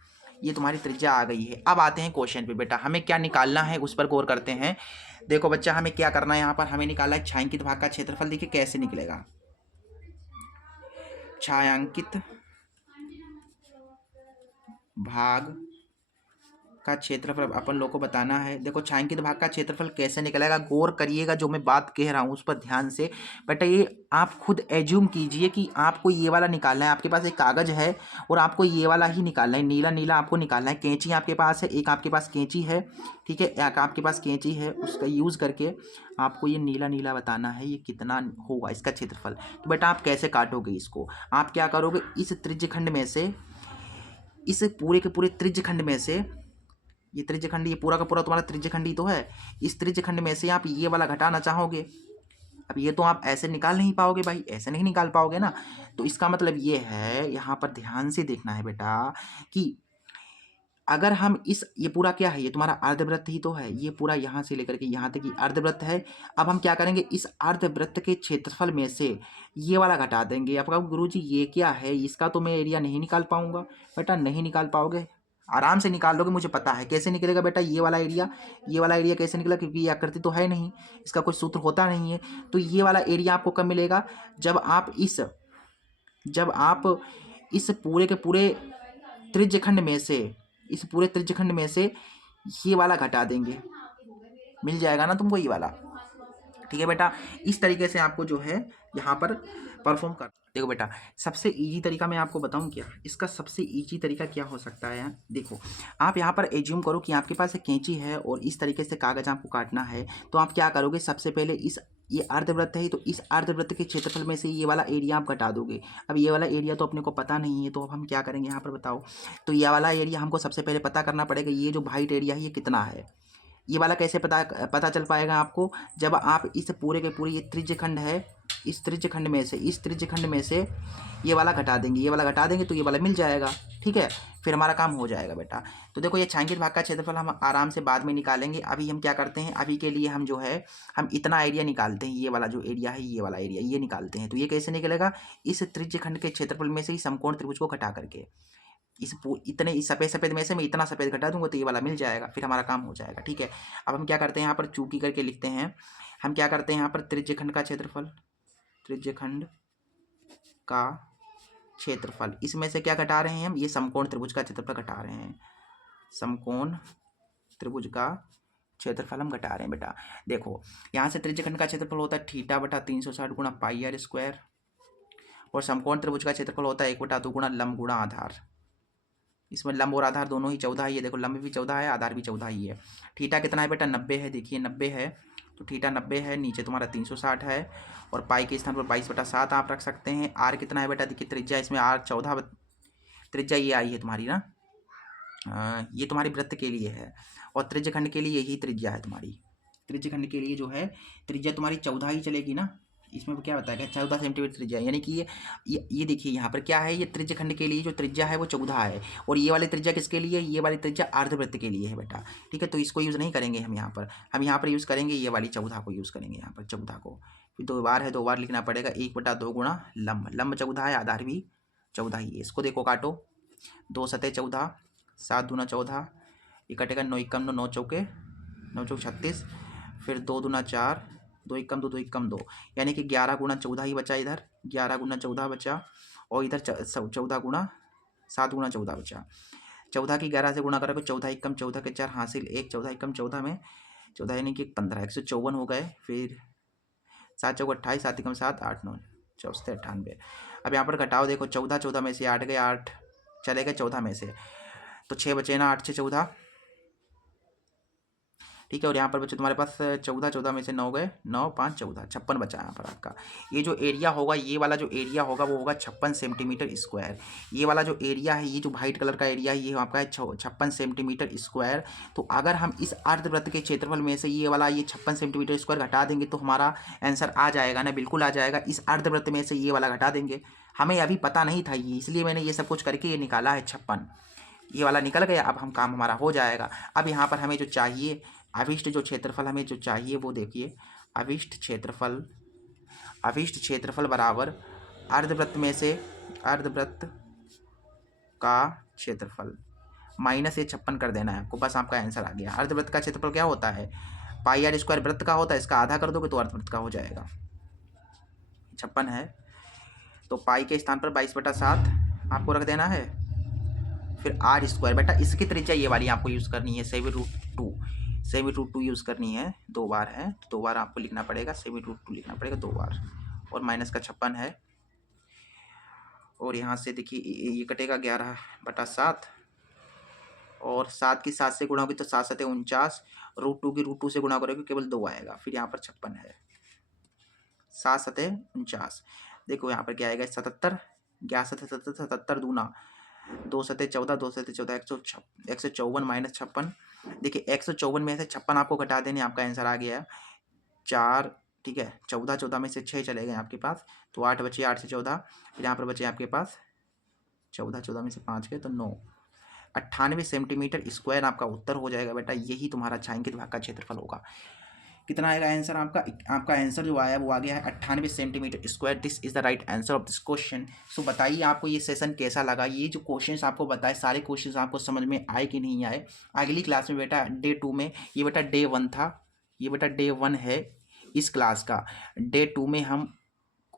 ये तुम्हारी त्रिज्या आ गई है। अब आते हैं क्वेश्चन पे बेटा, हमें क्या निकालना है उस पर गौर करते हैं। देखो बच्चा हमें क्या करना है, यहाँ पर हमें निकालना है छायांकित भाग का क्षेत्रफल। देखिए कैसे निकलेगा, छायांकित भाग का क्षेत्रफल अपन लोग को बताना है। देखो छायांकित भाग का क्षेत्रफल कैसे निकलेगा, गौर करिएगा जो मैं बात कह रहा हूँ उस पर ध्यान से। बेटा ये आप खुद एज्यूम कीजिए कि आपको ये वाला निकालना है, आपके पास एक कागज है और आपको ये वाला ही निकालना है, नीला नीला आपको निकालना है। कैंची आपके पास है, एक आपके पास कैंची है, ठीक है, एक आपके पास कैंची है, उसका यूज़ करके आपको ये नीला नीला बताना है ये कितना होगा इसका क्षेत्रफल। तो बेटा आप कैसे काटोगे इसको, आप क्या करोगे, इस त्रिज्यखंड में से, इस पूरे के पूरे त्रिज्यखंड में से, ये त्रिज्यखंड ये पूरा का पूरा तुम्हारा त्रिज्यखंड ही तो है, इस त्रिज्यखंड में से आप ये वाला घटाना चाहोगे। अब ये तो आप ऐसे निकाल नहीं पाओगे भाई, ऐसे नहीं निकाल पाओगे ना। तो इसका मतलब ये है, यहाँ पर ध्यान से देखना है बेटा कि अगर हम ये पूरा क्या है, ये तुम्हारा अर्धवृत्त ही तो है, ये पूरा यहाँ से लेकर के यहाँ तक ये अर्धवृत्त है। अब हम क्या करेंगे, इस अर्धवृत्त के क्षेत्रफल में से ये वाला घटा देंगे। आप कहोगे गुरुजी ये क्या है, इसका तो मैं एरिया नहीं निकाल पाऊंगा। बेटा नहीं निकाल पाओगे, आराम से निकाल लोगे, मुझे पता है कैसे निकलेगा बेटा। ये वाला एरिया कैसे निकला, क्योंकि ये आकृति तो है नहीं, इसका कोई सूत्र होता नहीं है। तो ये वाला एरिया आपको कब मिलेगा, जब आप इस पूरे के पूरे त्रिज्यखंड में से, इस पूरे त्रिज्यखंड में से ये वाला घटा देंगे, मिल जाएगा ना तुमको ये वाला। ठीक है बेटा, इस तरीके से आपको जो है यहाँ पर परफॉर्म कर। देखो बेटा सबसे इजी तरीका मैं आपको बताऊं क्या, इसका सबसे इजी तरीका क्या हो सकता है। देखो आप यहाँ पर एज्यूम करो कि आपके पास एक कैंची है और इस तरीके से कागज आपको काटना है। तो आप क्या करोगे, सबसे पहले ये अर्धवृत्त है, तो इस अर्धवृत्त के क्षेत्रफल में से ये वाला एरिया आप घटा दोगे। अब ये वाला एरिया तो अपने को पता नहीं है, तो अब हम क्या करेंगे यहाँ पर बताओ। तो ये वाला एरिया हमको सबसे पहले पता करना पड़ेगा, ये जो वाइट एरिया है ये कितना है। ये वाला कैसे पता चल पाएगा आपको, जब आप इस पूरे के पूरे ये त्रिज्यखंड है, इस त्रिज्यखंड में से ये वाला घटा देंगे, ये वाला घटा देंगे तो ये वाला मिल जाएगा। ठीक है, फिर हमारा काम हो जाएगा बेटा। तो देखो ये छायांकित भाग का क्षेत्रफल हम आराम से बाद में निकालेंगे। अभी हम क्या करते हैं, अभी के लिए हम जो है हम इतना एरिया निकालते हैं, ये वाला जो एरिया है, ये वाला एरिया ये निकालते हैं। तो ये कैसे निकलेगा, इस त्रिज्यखंड के क्षेत्रफल में से ही समकोण त्रिभुज को घटा करके, इस सफ़ेद में से मैं इतना सफ़ेद घटा दूंगा तो ये वाला मिल जाएगा, फिर हमारा काम हो जाएगा। ठीक है, अब हम क्या करते हैं, यहाँ पर चूकी करके लिखते हैं। हम क्या करते हैं, यहाँ पर त्रिज्यखंड का क्षेत्रफल, त्रिज्यखंड का क्षेत्रफल, इसमें से क्या घटा रहे हैं हम, ये समकोण त्रिभुज का क्षेत्रफल घटा रहे हैं, समकोण त्रिभुज का क्षेत्रफल हम घटा रहे हैं बेटा। देखो यहाँ से त्रिज्यखंड का क्षेत्रफल होता है थीटा बटा 360 गुणा पाई आर स्क्वायर, और समकोण त्रिभुज का क्षेत्रफल होता है 1/2 गुणा लंब गुणा आधार। इसमें लंब और आधार दोनों ही 14 ही है। देखो लंब भी 14 है, आधार भी 14 ही है। थीटा कितना है बेटा, 90 है। देखिए 90 है, तो थीटा 90 है, नीचे तुम्हारा 360 है, और पाई के स्थान पर 22/7 आप रख सकते हैं। आर कितना है बेटा, देखिए त्रिज्या इसमें आर 14, त्रिज्या ये आई है तुम्हारी ना, ये तुम्हारे वृत्त के लिए है और त्रिज्यखंड के लिए यही त्रिज्या है तुम्हारी। त्रिज्यखंड के लिए जो है त्रिज्या तुम्हारी 14 ही चलेगी ना। इसमें क्या बताया 14 सेंटीमीटर त्रिज्या, यानी कि ये देखिए यहाँ पर क्या है, ये त्रिज्यखंड के लिए जो त्रिज्या है वो 14 है और ये वाली त्रिज्या किसके लिए, ये वाली त्रिज्या अर्धवृत्त के लिए है बेटा। ठीक है, तो इसको यूज़ नहीं करेंगे हम यहाँ पर यूज़ करेंगे ये वाली 14 को यूज़ करेंगे यहाँ पर 14 को। फिर 2 बार है, 2 बार लिखना पड़ेगा, 1/2 गुणा लंब, लंब 14 है, आधार भी 14 ही है। इसको देखो काटो, 2 सतह 14, 7 दूना 14, ये कटेगा 9 एकम 9, 9 चौके 9 चौक 36, फिर 2 दूना 4, 2 एकम 2, 2 एकम 2, यानी कि 11 गुणा 14 ही बचा इधर, 11 गुणा 14 बचा और इधर 14 गुणा 7 गुणा 14 बचा। 14 की 11 से गुणा करोगे 14 एकम 14 के 4 हासिल 1, 14 एकम 14 में 14 यानी कि 15, 154 हो गए। फिर 7 चौक 28, 7 एकम 7, 8 9 64 98। अब यहाँ पर घटाओ, देखो 14 14 में से 8 गए, 8 चले गए 14 में से, तो 6 बचे ना, 8 6 14, ठीक है। और यहाँ पर बचे तुम्हारे पास 14, 14 में से 9 गए, 9 5 14, 56 बचा यहाँ पर आपका। ये जो एरिया होगा, ये वाला जो एरिया होगा वो होगा 56 सेंटीमीटर स्क्वायर। ये वाला जो एरिया है, ये जो वाइट कलर का एरिया है, ये आपका है 56 सेंटीमीटर स्क्वायर। तो अगर हम इस अर्धवृत्त के क्षेत्रफल में से ये वाला 56 सेंटीमीटर स्क्वायर घटा देंगे तो हमारा आंसर आ जाएगा ना, बिल्कुल आ जाएगा। इस अर्धवृत्त में से ये वाला घटा देंगे, हमें अभी पता नहीं था ये, इसलिए मैंने ये सब कुछ करके ये निकाला है 56, ये वाला निकल गया। अब हम काम हमारा हो जाएगा। अब यहाँ पर हमें जो चाहिए अभिष्ट जो क्षेत्रफल हमें जो चाहिए वो देखिए, अभिष्ट क्षेत्रफल बराबर अर्धवृत्त में से अर्धवृत्त का क्षेत्रफल माइनस ये 56 कर देना है आपको, बस आपका आंसर आ गया। अर्धवृत्त का क्षेत्रफल क्या होता है, पाई आर स्क्वायर वृत्त का होता है, इसका आधा कर दोगे तो अर्धवृत्त का हो जाएगा। 56 है तो पाई के स्थान पर 22/7 आपको रख देना है। फिर आर स्क्वायर, बेटा इसकी त्रिज्या ये वाली आपको यूज़ करनी है, सेमी रूट टू यूज़ करनी है। 2 बार है तो 2 बार आपको लिखना पड़ेगा, सेमी रूट 2 लिखना पड़ेगा 2 बार। और माइनस का 56 है, और यहाँ से देखिए ये कटेगा 11/7, और 7 की 7 से गुणा होगी तो 7 7 49, √2 की √2 से गुणा करोगे केवल 2 आएगा। फिर यहाँ पर 56 है, 7 7 49, देखो यहाँ पर क्या आएगा 77, 11 7 77 दूना 2 7 14, 2 7 14, 154 माइनस 56। देखिए 154 में से 56 आपको घटा देने, आपका आंसर आ गया 4, ठीक है। 14 14 में से 6 चले गए आपके पास, तो 8 बचे, 8 से 14, फिर यहाँ पर बचे आपके पास 14 14 में से 5 गए तो 9, 98 सेंटीमीटर स्क्वायर आपका उत्तर हो जाएगा बेटा। यही तुम्हारा छायांकित भाग का क्षेत्रफल होगा। कितना आएगा आंसर आपका, आपका आंसर जो आया वो आ गया है 98 centimetre square. This is the right answer of this question. So बताइए आपको ये सेशन कैसा लगा, ये जो क्वेश्चंस आपको बताए सारे क्वेश्चंस आपको समझ में आए कि नहीं आए। अगली क्लास में बेटा डे 2 में, ये बेटा डे 1 था, ये बेटा डे 1 है इस क्लास का। डे 2 में हम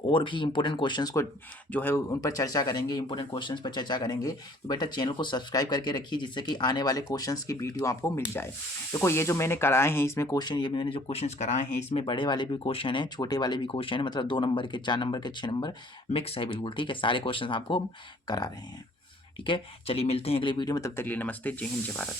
और भी इंपॉर्टेंट क्वेश्चंस को जो है उन पर चर्चा करेंगे, इंपॉर्टेंट क्वेश्चंस पर चर्चा करेंगे। तो बेटा चैनल को सब्सक्राइब करके रखिए जिससे कि आने वाले क्वेश्चंस की वीडियो आपको मिल जाए। देखो ये जो मैंने कराए हैं इसमें क्वेश्चन, ये मैंने जो क्वेश्चंस कराए हैं इसमें बड़े वाले भी क्वेश्चन हैं, छोटे वाले भी क्वेश्चन हैं, मतलब 2 नंबर के, 4 नंबर के, 6 नंबर मिक्स है बिल्कुल, ठीक है। सारे क्वेश्चन आपको करा रहे हैं, ठीक है। चलिए मिलते हैं अगले वीडियो में, तब तक के लिए नमस्ते, जय हिंद, जय भारत।